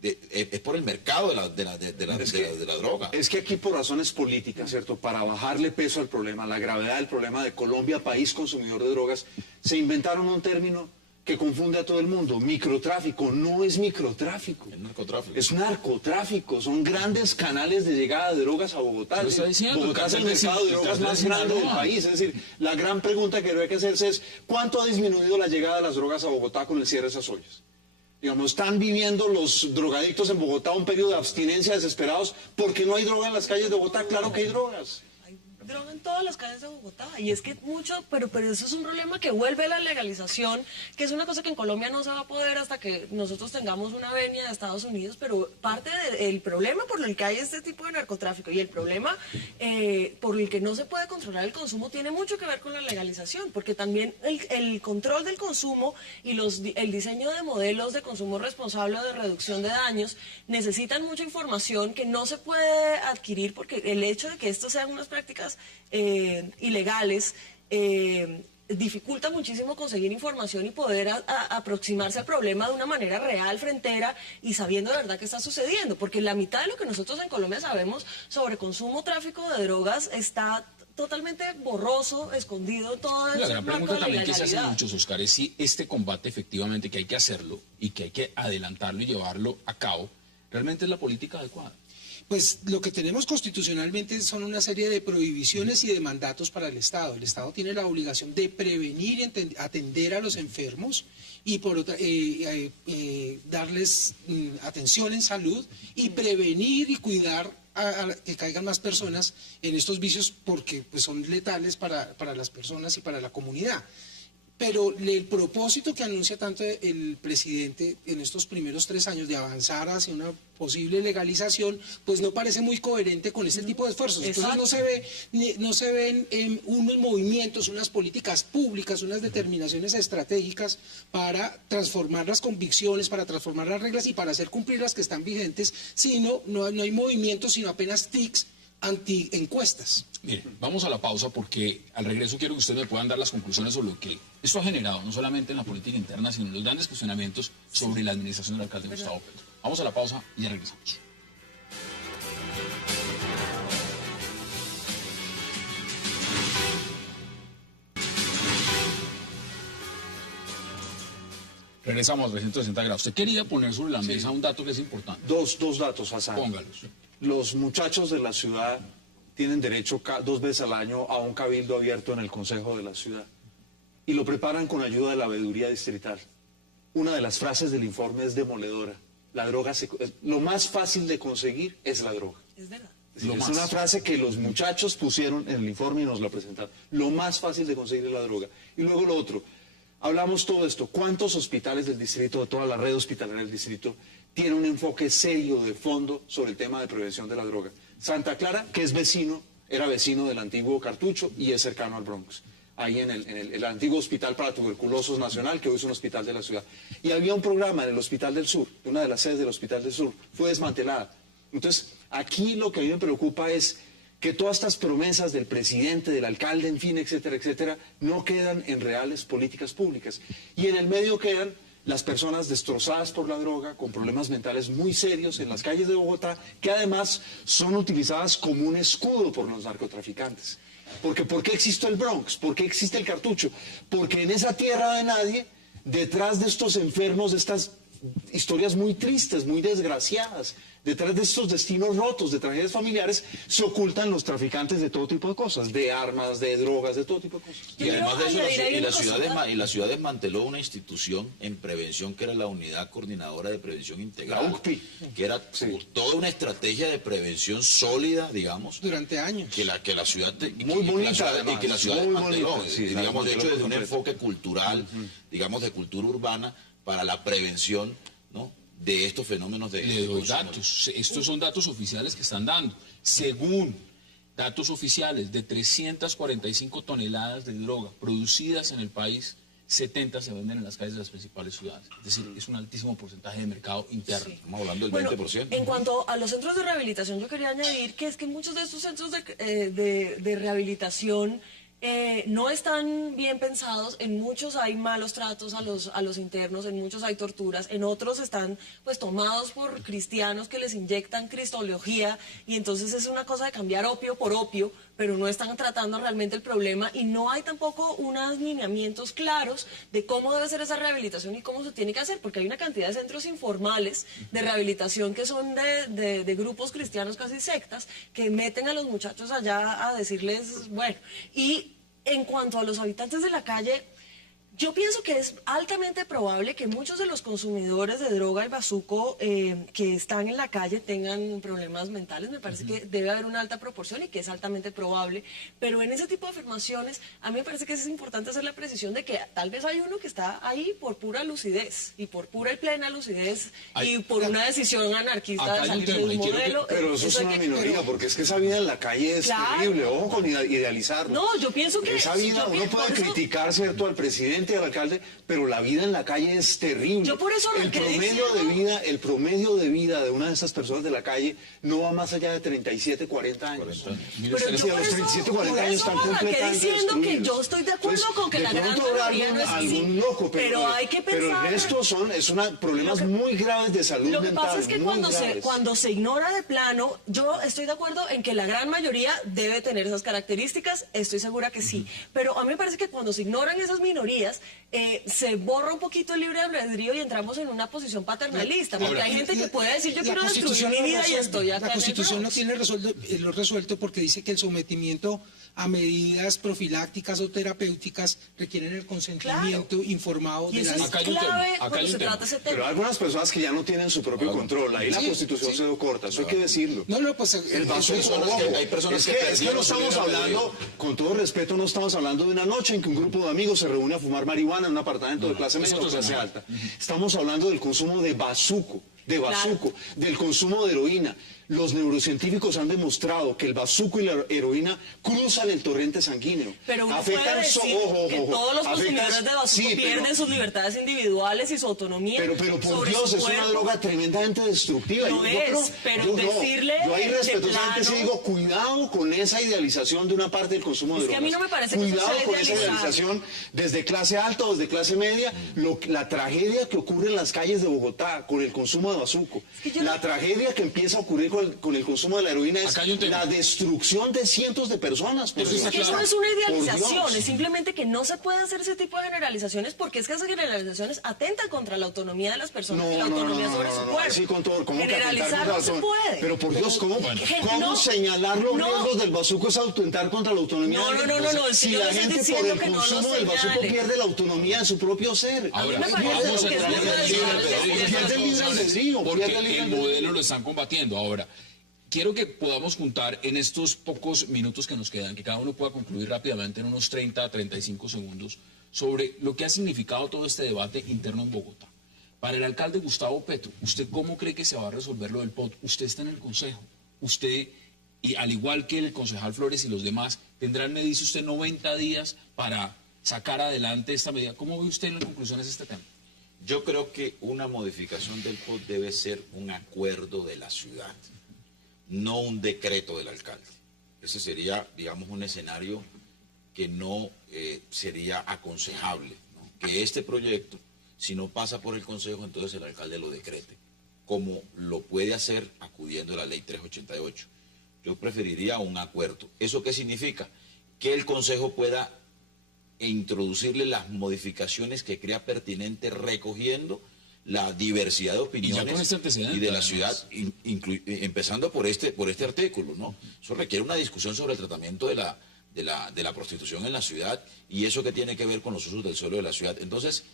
es por el mercado de la droga. Es que aquí por razones políticas, ¿cierto? Para bajarle peso al problema, la gravedad del problema de Colombia, país consumidor de drogas, se inventaron un término que confunde a todo el mundo. Microtráfico no es microtráfico. El narcotráfico. Es narcotráfico. Son grandes canales de llegada de drogas a Bogotá. Lo está diciendo, Bogotá es el mercado de drogas más grande del país. Es decir, la gran pregunta que debe que hacerse es ¿cuánto ha disminuido la llegada de las drogas a Bogotá con el cierre de esas ollas? Digamos, están viviendo los drogadictos en Bogotá un periodo de abstinencia desesperados porque no hay droga en las calles de Bogotá. Claro que hay drogas. Hay droga en todas las calles de Bogotá, y es que pero eso es un problema que vuelve a la legalización, que es una cosa que en Colombia no se va a poder hasta que nosotros tengamos una venia de Estados Unidos, pero parte del problema por el que hay este tipo de narcotráfico y el problema por el que no se puede controlar el consumo tiene mucho que ver con la legalización, porque también el control del consumo y el diseño de modelos de consumo responsable o de reducción de daños necesitan mucha información que no se puede adquirir, porque el hecho de que esto sean unas prácticas ilegales dificulta muchísimo conseguir información y poder aproximarse al problema de una manera real, frentera y sabiendo de verdad qué está sucediendo, porque la mitad de lo que nosotros en Colombia sabemos sobre consumo, tráfico de drogas está totalmente borroso, escondido, todo La eso gran marco pregunta de también que se hace legalidad. muchos, Oscar, es si este combate efectivamente que hay que hacerlo y que hay que adelantarlo y llevarlo a cabo, realmente es la política adecuada. Pues lo que tenemos constitucionalmente son una serie de prohibiciones y de mandatos para el Estado. El Estado tiene la obligación de prevenir y atender a los enfermos y por otra, darles atención en salud y prevenir y cuidar a que caigan más personas en estos vicios porque pues, son letales para las personas y para la comunidad. Pero el propósito que anuncia tanto el presidente en estos primeros 3 años de avanzar hacia una posible legalización, pues no parece muy coherente con este tipo de esfuerzos. Entonces no se ven unos movimientos, unas políticas públicas, unas determinaciones estratégicas para transformar las convicciones, para transformar las reglas y para hacer cumplir las que están vigentes, sino no hay movimientos, sino apenas tics anti-encuestas. Mire, vamos a la pausa porque al regreso quiero que ustedes me puedan dar las conclusiones sobre lo que esto ha generado, no solamente en la política interna, sino en los grandes cuestionamientos sobre la administración del alcalde Gustavo Petro. Vamos a la pausa y ya regresamos. Regresamos a 360 grados. Usted quería poner sobre la mesa un dato que es importante. Dos datos, Hassan. Póngalos. Los muchachos de la ciudad tienen derecho 2 veces al año a un cabildo abierto en el Consejo de la Ciudad. Y lo preparan con ayuda de la veeduría distrital. Una de las frases del informe es demoledora. La droga, lo más fácil de conseguir es la droga. Es verdad. Es una frase que los muchachos pusieron en el informe y nos la presentaron. Lo más fácil de conseguir es la droga. Y luego lo otro. Hablamos todo esto. ¿Cuántos hospitales del distrito, de toda la red hospitalaria del distrito, tiene un enfoque serio de fondo sobre el tema de prevención de la droga? Santa Clara, que es vecino, era vecino del antiguo Cartucho y es cercano al Bronx. Ahí en el antiguo Hospital para Tuberculosos Nacional, que hoy es un hospital de la ciudad. Y había un programa en el Hospital del Sur, una de las sedes del Hospital del Sur, fue desmantelada. Entonces, aquí lo que a mí me preocupa es que todas estas promesas del presidente, del alcalde, en fin, etcétera, etcétera, no quedan en reales políticas públicas. Y en el medio quedan las personas destrozadas por la droga, con problemas mentales muy serios en las calles de Bogotá, que además son utilizadas como un escudo por los narcotraficantes. Porque ¿por qué existe el Bronx? ¿Por qué existe el Cartucho? Porque en esa tierra de nadie, detrás de estos enfermos, de estas historias muy tristes, muy desgraciadas, detrás de estos destinos rotos, de tragedias familiares, se ocultan los traficantes de todo tipo de cosas, de armas, de drogas, de todo tipo de cosas. Y además de eso, la ciudad desmanteló una institución en prevención que era la Unidad Coordinadora de Prevención Integral. La UCPI. Que era toda una estrategia de prevención sólida, digamos. Durante años. Que la ciudad... Muy bonita, y que la ciudad muy desmanteló. bonita, sí, digamos, de hecho, desde un completo. enfoque cultural, digamos, de cultura urbana, para la prevención, ¿no?, de estos fenómenos de Le doy consumo. datos. Estos son datos oficiales que están dando. Según datos oficiales, de 345 toneladas de droga producidas en el país, 70 se venden en las calles de las principales ciudades. Es decir, es un altísimo porcentaje de mercado interno. Sí. Estamos hablando del Bueno, 20%. en cuanto a los centros de rehabilitación, yo quería añadir que es que muchos de estos centros de rehabilitación no están bien pensados. En muchos hay malos tratos a los internos, en muchos hay torturas, en otros están pues tomados por cristianos que les inyectan cristología, y entonces es una cosa de cambiar opio por opio, pero no están tratando realmente el problema, y no hay tampoco unos lineamientos claros de cómo debe ser esa rehabilitación y cómo se tiene que hacer, porque hay una cantidad de centros informales de rehabilitación que son de grupos cristianos, casi sectas, que meten a los muchachos allá a decirles, bueno, y en cuanto a los habitantes de la calle, yo pienso que es altamente probable que muchos de los consumidores de droga y bazuco que están en la calle tengan problemas mentales. Me parece que debe haber una alta proporción y que es altamente probable. Pero en ese tipo de afirmaciones, a mí me parece que es importante hacer la precisión de que tal vez hay uno que está ahí por pura lucidez y por pura y plena lucidez y por una decisión anarquista acá de hay un salir de tema, un y quiero que- modelo. Pero eso es hay una que- minoría, porque es que esa vida en la calle es Claro. terrible. Ojo con idealizarlo. No, yo pienso que- esa vida, yo uno pi- puede por eso- criticar, ¿cierto?, al presidente y al alcalde, pero la vida en la calle es terrible. Yo por eso el arranqué promedio de vida de una de esas personas de la calle no va más allá de 37, 40 años. 40 años. Mire Pero usted, yo Sí, a por los eso- 37, 40 por años eso están arranqué completamente diciendo que destruidos. yo estoy de acuerdo Entonces, con que de la gran pronto habrá mayoría no es así. algún loco, Pero hay que pero pensar- el resto son problemas muy graves de salud Lo que mental. pasa es que muy graves. cuando se ignora de plano, yo estoy de acuerdo en que la gran mayoría debe tener esas características, estoy segura que sí. Pero a mí me parece que cuando se ignoran esas minorías, se borra un poquito el libre albedrío y entramos en una posición paternalista. Porque Ahora, hay gente que puede decir, yo La quiero destruir Constitución mi lo vida y resuelve. estoy acá La en el Constitución lo Bronx. tiene lo resuelto porque dice que el sometimiento a medidas profilácticas o terapéuticas requieren el consentimiento informado Y de eso la... es Acá hay un tema, clave acá hay cuando un se tema. trata ese Pero hay tema. algunas personas que ya no tienen su propio control. Ahí la Sí, Constitución sí. se dio corta, eso hay que decirlo. No, pues El vaso eso- hay personas que es que perdieron no su estamos libre hablando, albedrío. con todo respeto, no estamos hablando de una noche en que un grupo de amigos se reúne a fumar marihuana en un apartamento de clase media o otro clase tema. alta. Estamos hablando del consumo de bazuco. de bazuco, del consumo de heroína. Los neurocientíficos han demostrado que el bazuco y la heroína cruzan el torrente sanguíneo. Pero uno puede decir que todos los consumidores de bazuco pierden sus libertades individuales y su autonomía. Pero por Dios, es una droga tremendamente destructiva. Yo ahí respetuosamente sí digo, cuidado con esa idealización de una parte del consumo de drogas. Es que a mí no me parece que cuidado eso sea con esa idealización desde clase alta o desde clase media, la tragedia que ocurre en las calles de Bogotá con el consumo de bazuco, la tragedia que empieza a ocurrir con el consumo de la heroína es la destrucción de cientos de personas. Pero es que eso no es una idealización, es simplemente que no se puede hacer ese tipo de generalizaciones porque es que esas generalizaciones atentan contra la autonomía de las personas y la autonomía sobre su cuerpo. Sí, con todo, ¿cómo generalizar no se puede. Pero por Dios, ¿cómo señalar los riesgos del bazuco es atentar contra la autonomía? No, si la gente por el consumo del bazuco pierde la autonomía de su propio ser. Ahora, vamos a entrar porque el modelo lo están combatiendo. Ahora, quiero que podamos juntar en estos pocos minutos que nos quedan, que cada uno pueda concluir rápidamente en unos 30 a 35 segundos, sobre lo que ha significado todo este debate interno en Bogotá. Para el alcalde Gustavo Petro, ¿usted cómo cree que se va a resolver lo del POT? Usted está en el consejo. Usted, y al igual que el concejal Flores y los demás, tendrán, me dice usted, 90 días para sacar adelante esta medida. ¿Cómo ve usted en las conclusiones de este tema? Yo creo que una modificación del POT debe ser un acuerdo de la ciudad, no un decreto del alcalde. Ese sería, digamos, un escenario que no sería aconsejable, ¿no? Que este proyecto, si no pasa por el Consejo, entonces el alcalde lo decrete, como lo puede hacer acudiendo a la ley 388. Yo preferiría un acuerdo. ¿Eso qué significa? Que el Consejo pueda introducirle las modificaciones que crea pertinente recogiendo la diversidad de opiniones y de la ciudad, empezando por este artículo, ¿no? Eso requiere una discusión sobre el tratamiento de la prostitución en la ciudad y eso que tiene que ver con los usos del suelo de la ciudad. Entonces,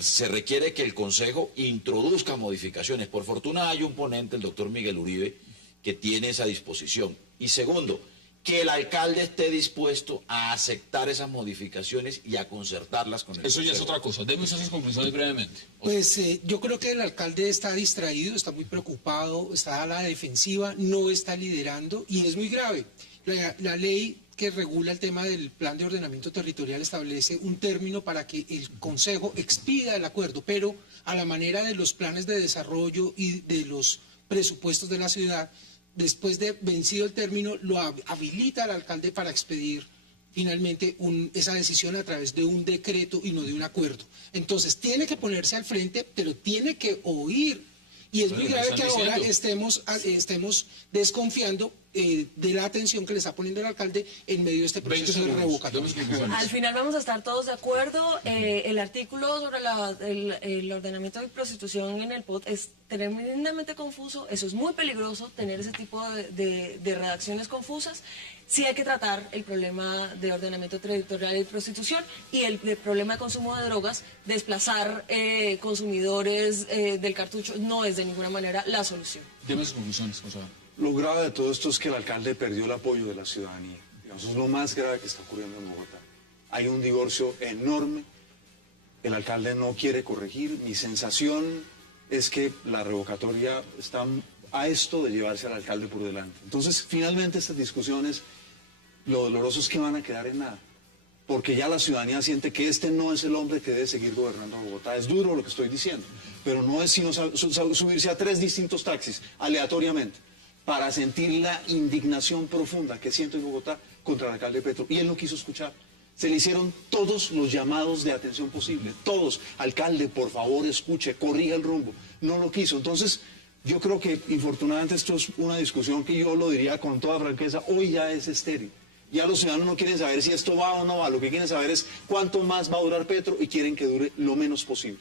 se requiere que el Consejo introduzca modificaciones. Por fortuna hay un ponente, el doctor Miguel Uribe, que tiene esa disposición. Y segundo, que el alcalde esté dispuesto a aceptar esas modificaciones y a concertarlas con el Eso Consejo. ya es otra cosa. Deme usted sus conclusiones brevemente. Pues yo creo que el alcalde está distraído, está muy preocupado, está a la defensiva, no está liderando y es muy grave. La ley que regula el tema del plan de ordenamiento territorial establece un término para que el Consejo expida el acuerdo, pero a la manera de los planes de desarrollo y de los presupuestos de la ciudad, después de vencido el término, lo habilita al alcalde para expedir finalmente esa decisión a través de un decreto y no de un acuerdo. Entonces, tiene que ponerse al frente, pero tiene que oír. Y es muy grave que ahora estemos desconfiando de la atención que le está poniendo el alcalde en medio de este proceso de revocatoria. Al final vamos a estar todos de acuerdo. El artículo sobre el ordenamiento de prostitución en el POT es tremendamente confuso. Eso es muy peligroso, tener ese tipo de redacciones confusas. Sí hay que tratar el problema de ordenamiento territorial y prostitución y el problema de consumo de drogas. Desplazar consumidores del cartucho no es de ninguna manera la solución. Deme sus conclusiones, José. Lo grave de todo esto es que el alcalde perdió el apoyo de la ciudadanía. Eso es lo más grave que está ocurriendo en Bogotá. Hay un divorcio enorme. El alcalde no quiere corregir. Mi sensación es que la revocatoria está a esto de llevarse al alcalde por delante. Entonces, finalmente estas discusiones, lo doloroso es que van a quedar en nada. Porque ya la ciudadanía siente que este no es el hombre que debe seguir gobernando Bogotá. Es duro lo que estoy diciendo, pero no es sino subirse a 3 distintos taxis, aleatoriamente, para sentir la indignación profunda que siento en Bogotá contra el alcalde Petro. Y él no quiso escuchar. Se le hicieron todos los llamados de atención posible. Todos. Alcalde, por favor, escuche, corrija el rumbo. No lo quiso. Entonces, yo creo que, infortunadamente, esto es una discusión que yo lo diría con toda franqueza, hoy ya es estéril. Ya los ciudadanos no quieren saber si esto va o no va. Lo que quieren saber es cuánto más va a durar Petro y quieren que dure lo menos posible.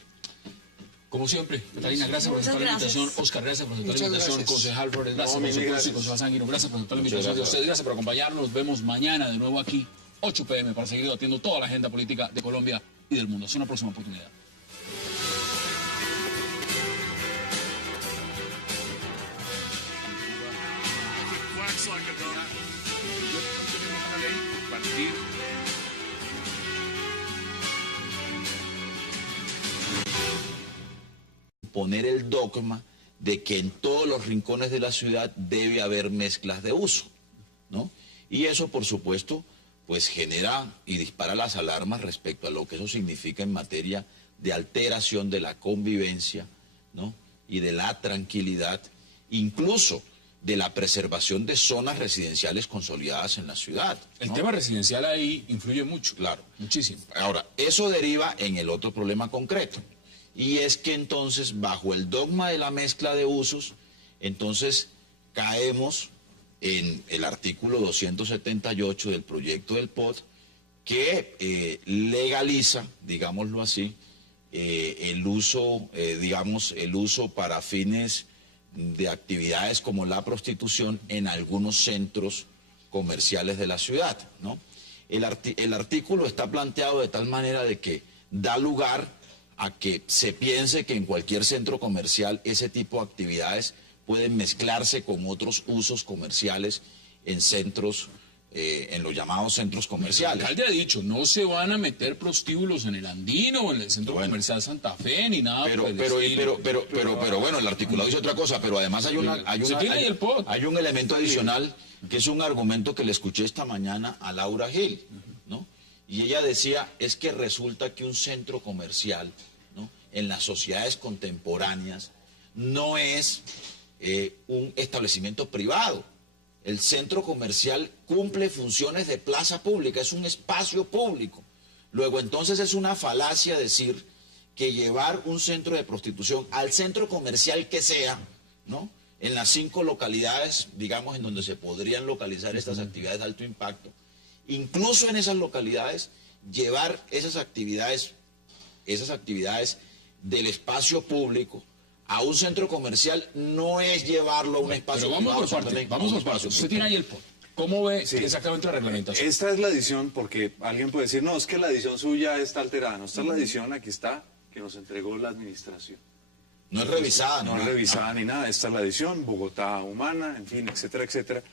Como siempre, Catalina, gracias por aceptar la invitación. Oscar, gracias por aceptar la invitación. Concejal Flores, gracias por aceptar. Concejal Sanguino, gracias por aceptar la invitación de ustedes. Gracias por acompañarnos. Nos vemos mañana de nuevo aquí, 8 p.m., para seguir debatiendo toda la agenda política de Colombia y del mundo. Hasta una próxima oportunidad. Poner el dogma de que en todos los rincones de la ciudad debe haber mezclas de uso, ¿no? Y eso, por supuesto, pues genera y dispara las alarmas respecto a lo que eso significa en materia de alteración de la convivencia, ¿no? Y de la tranquilidad, incluso de la preservación de zonas residenciales consolidadas en la ciudad, ¿no? El tema residencial ahí influye mucho. Claro. Muchísimo. Ahora, eso deriva en el otro problema concreto, y es que entonces, bajo el dogma de la mezcla de usos, entonces caemos en el artículo 278 del proyecto del POT, que legaliza, digámoslo así, el uso, el uso para fines de actividades como la prostitución en algunos centros comerciales de la ciudad, ¿no? El artículo está planteado de tal manera de que da lugar a que se piense que en cualquier centro comercial ese tipo de actividades pueden mezclarse con otros usos comerciales en centros, en los llamados centros El comerciales. alcalde ha dicho, no se van a meter prostíbulos en el Andino o en el centro comercial Santa Fe ni nada por el estilo. Pero bueno, el articulado dice otra cosa, pero además hay un elemento adicional que es un argumento que le escuché esta mañana a Laura Gil, ¿no? Y ella decía, es que resulta que un centro comercial, ¿no?, en las sociedades contemporáneas no es un establecimiento privado. El centro comercial cumple funciones de plaza pública, es un espacio público. Luego, entonces, es una falacia decir que llevar un centro de prostitución al centro comercial que sea, ¿no?, en las 5 localidades, digamos, en donde se podrían localizar estas actividades de alto impacto, incluso en esas localidades, llevar esas actividades del espacio público a un centro comercial no es llevarlo a un espacio Pero vamos privado, por parte, vamos por parte. Usted tiene ahí el POT. ¿Cómo ve exactamente la reglamentación? Esta es la edición, porque alguien puede decir, no, es que la edición suya está alterada. No, esta es la edición, aquí está, que nos entregó la administración. No es revisada, No es revisada ni nada. Esta es la edición, Bogotá humana, en fin, etcétera, etcétera.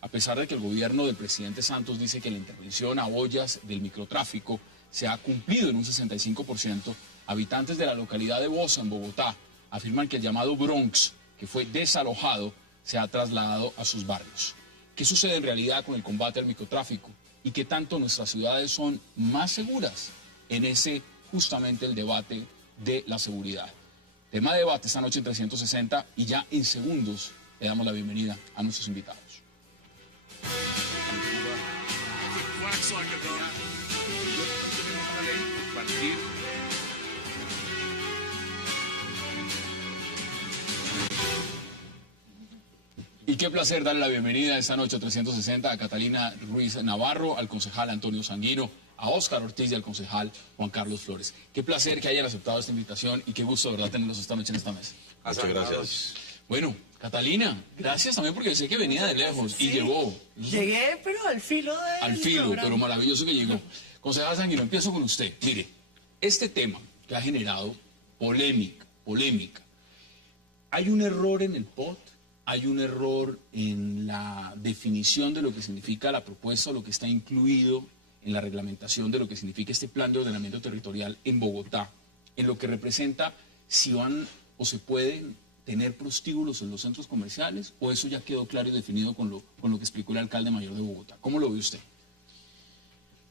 A pesar de que el gobierno del presidente Santos dice que la intervención a ollas del microtráfico se ha cumplido en un 65%, habitantes de la localidad de Bosa, en Bogotá, afirman que el llamado Bronx, que fue desalojado, se ha trasladado a sus barrios. ¿Qué sucede en realidad con el combate al microtráfico? ¿Y qué tanto nuestras ciudades son más seguras? En ese, justamente, el debate de la seguridad. Tema de debate esta noche en 360 y ya en segundos le damos la bienvenida a nuestros invitados. Y qué placer darle la bienvenida esta noche a 360 a Catalina Ruiz Navarro, al concejal Antonio Sanguino, a Óscar Ortiz y al concejal Juan Carlos Flores. Qué placer que hayan aceptado esta invitación y qué gusto, de verdad, tenerlos esta noche en esta mesa. Muchas gracias. Bueno, Catalina, gracias también porque sé que venía de lejos y llegó. Llegué, pero al filo de... Al filo, pero maravilloso que llegó. Concejal Sanguino, empiezo con usted. Mire, este tema que ha generado polémica. ¿Hay un error en el POT? ¿Hay un error en la definición de lo que significa la propuesta o lo que está incluido en la reglamentación de lo que significa este plan de ordenamiento territorial en Bogotá, en lo que representa si van o se pueden tener prostíbulos en los centros comerciales, o eso ya quedó claro y definido con lo que explicó el alcalde mayor de Bogotá? ¿Cómo lo ve usted?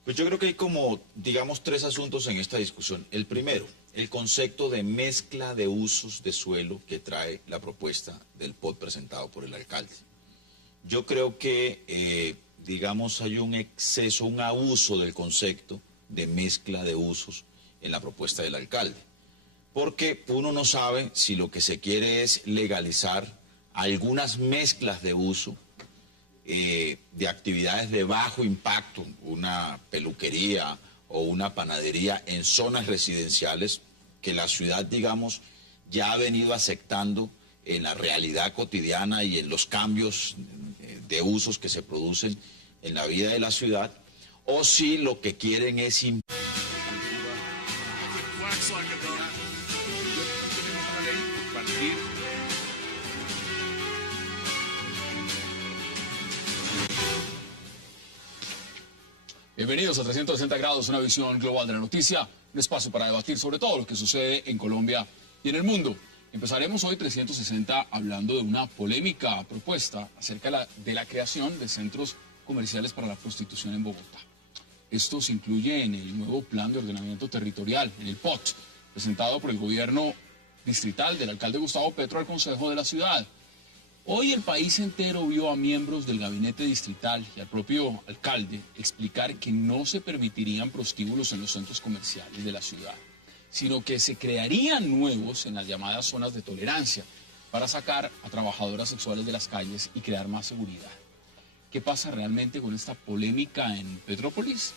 Pues yo creo que hay como, digamos, 3 asuntos en esta discusión. El primero, el concepto de mezcla de usos de suelo que trae la propuesta del POT presentado por el alcalde. Yo creo que, digamos, hay un exceso, un abuso del concepto de mezcla de usos en la propuesta del alcalde. Porque uno no sabe si lo que se quiere es legalizar algunas mezclas de uso de actividades de bajo impacto, una peluquería o una panadería en zonas residenciales que la ciudad, digamos, ya ha venido aceptando en la realidad cotidiana y en los cambios de usos que se producen en la vida de la ciudad, o si lo que quieren es Bienvenidos a 360 grados, una visión global de la noticia, un espacio para debatir sobre todo lo que sucede en Colombia y en el mundo. Empezaremos hoy 360 hablando de una polémica propuesta acerca de la creación de centros comerciales para la prostitución en Bogotá. Esto se incluye en el nuevo Plan de Ordenamiento Territorial, en el POT, presentado por el gobierno distrital del alcalde Gustavo Petro al Consejo de la Ciudad. Hoy el país entero vio a miembros del gabinete distrital y al propio alcalde explicar que no se permitirían prostíbulos en los centros comerciales de la ciudad, sino que se crearían nuevos en las llamadas zonas de tolerancia para sacar a trabajadoras sexuales de las calles y crear más seguridad. ¿Qué pasa realmente con esta polémica en Petrópolis?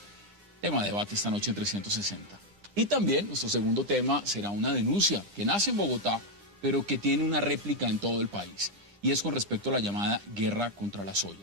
Tema de debate esta noche en 360. Y también nuestro segundo tema será una denuncia que nace en Bogotá, pero que tiene una réplica en todo el país. Y es con respecto a la llamada guerra contra la soya.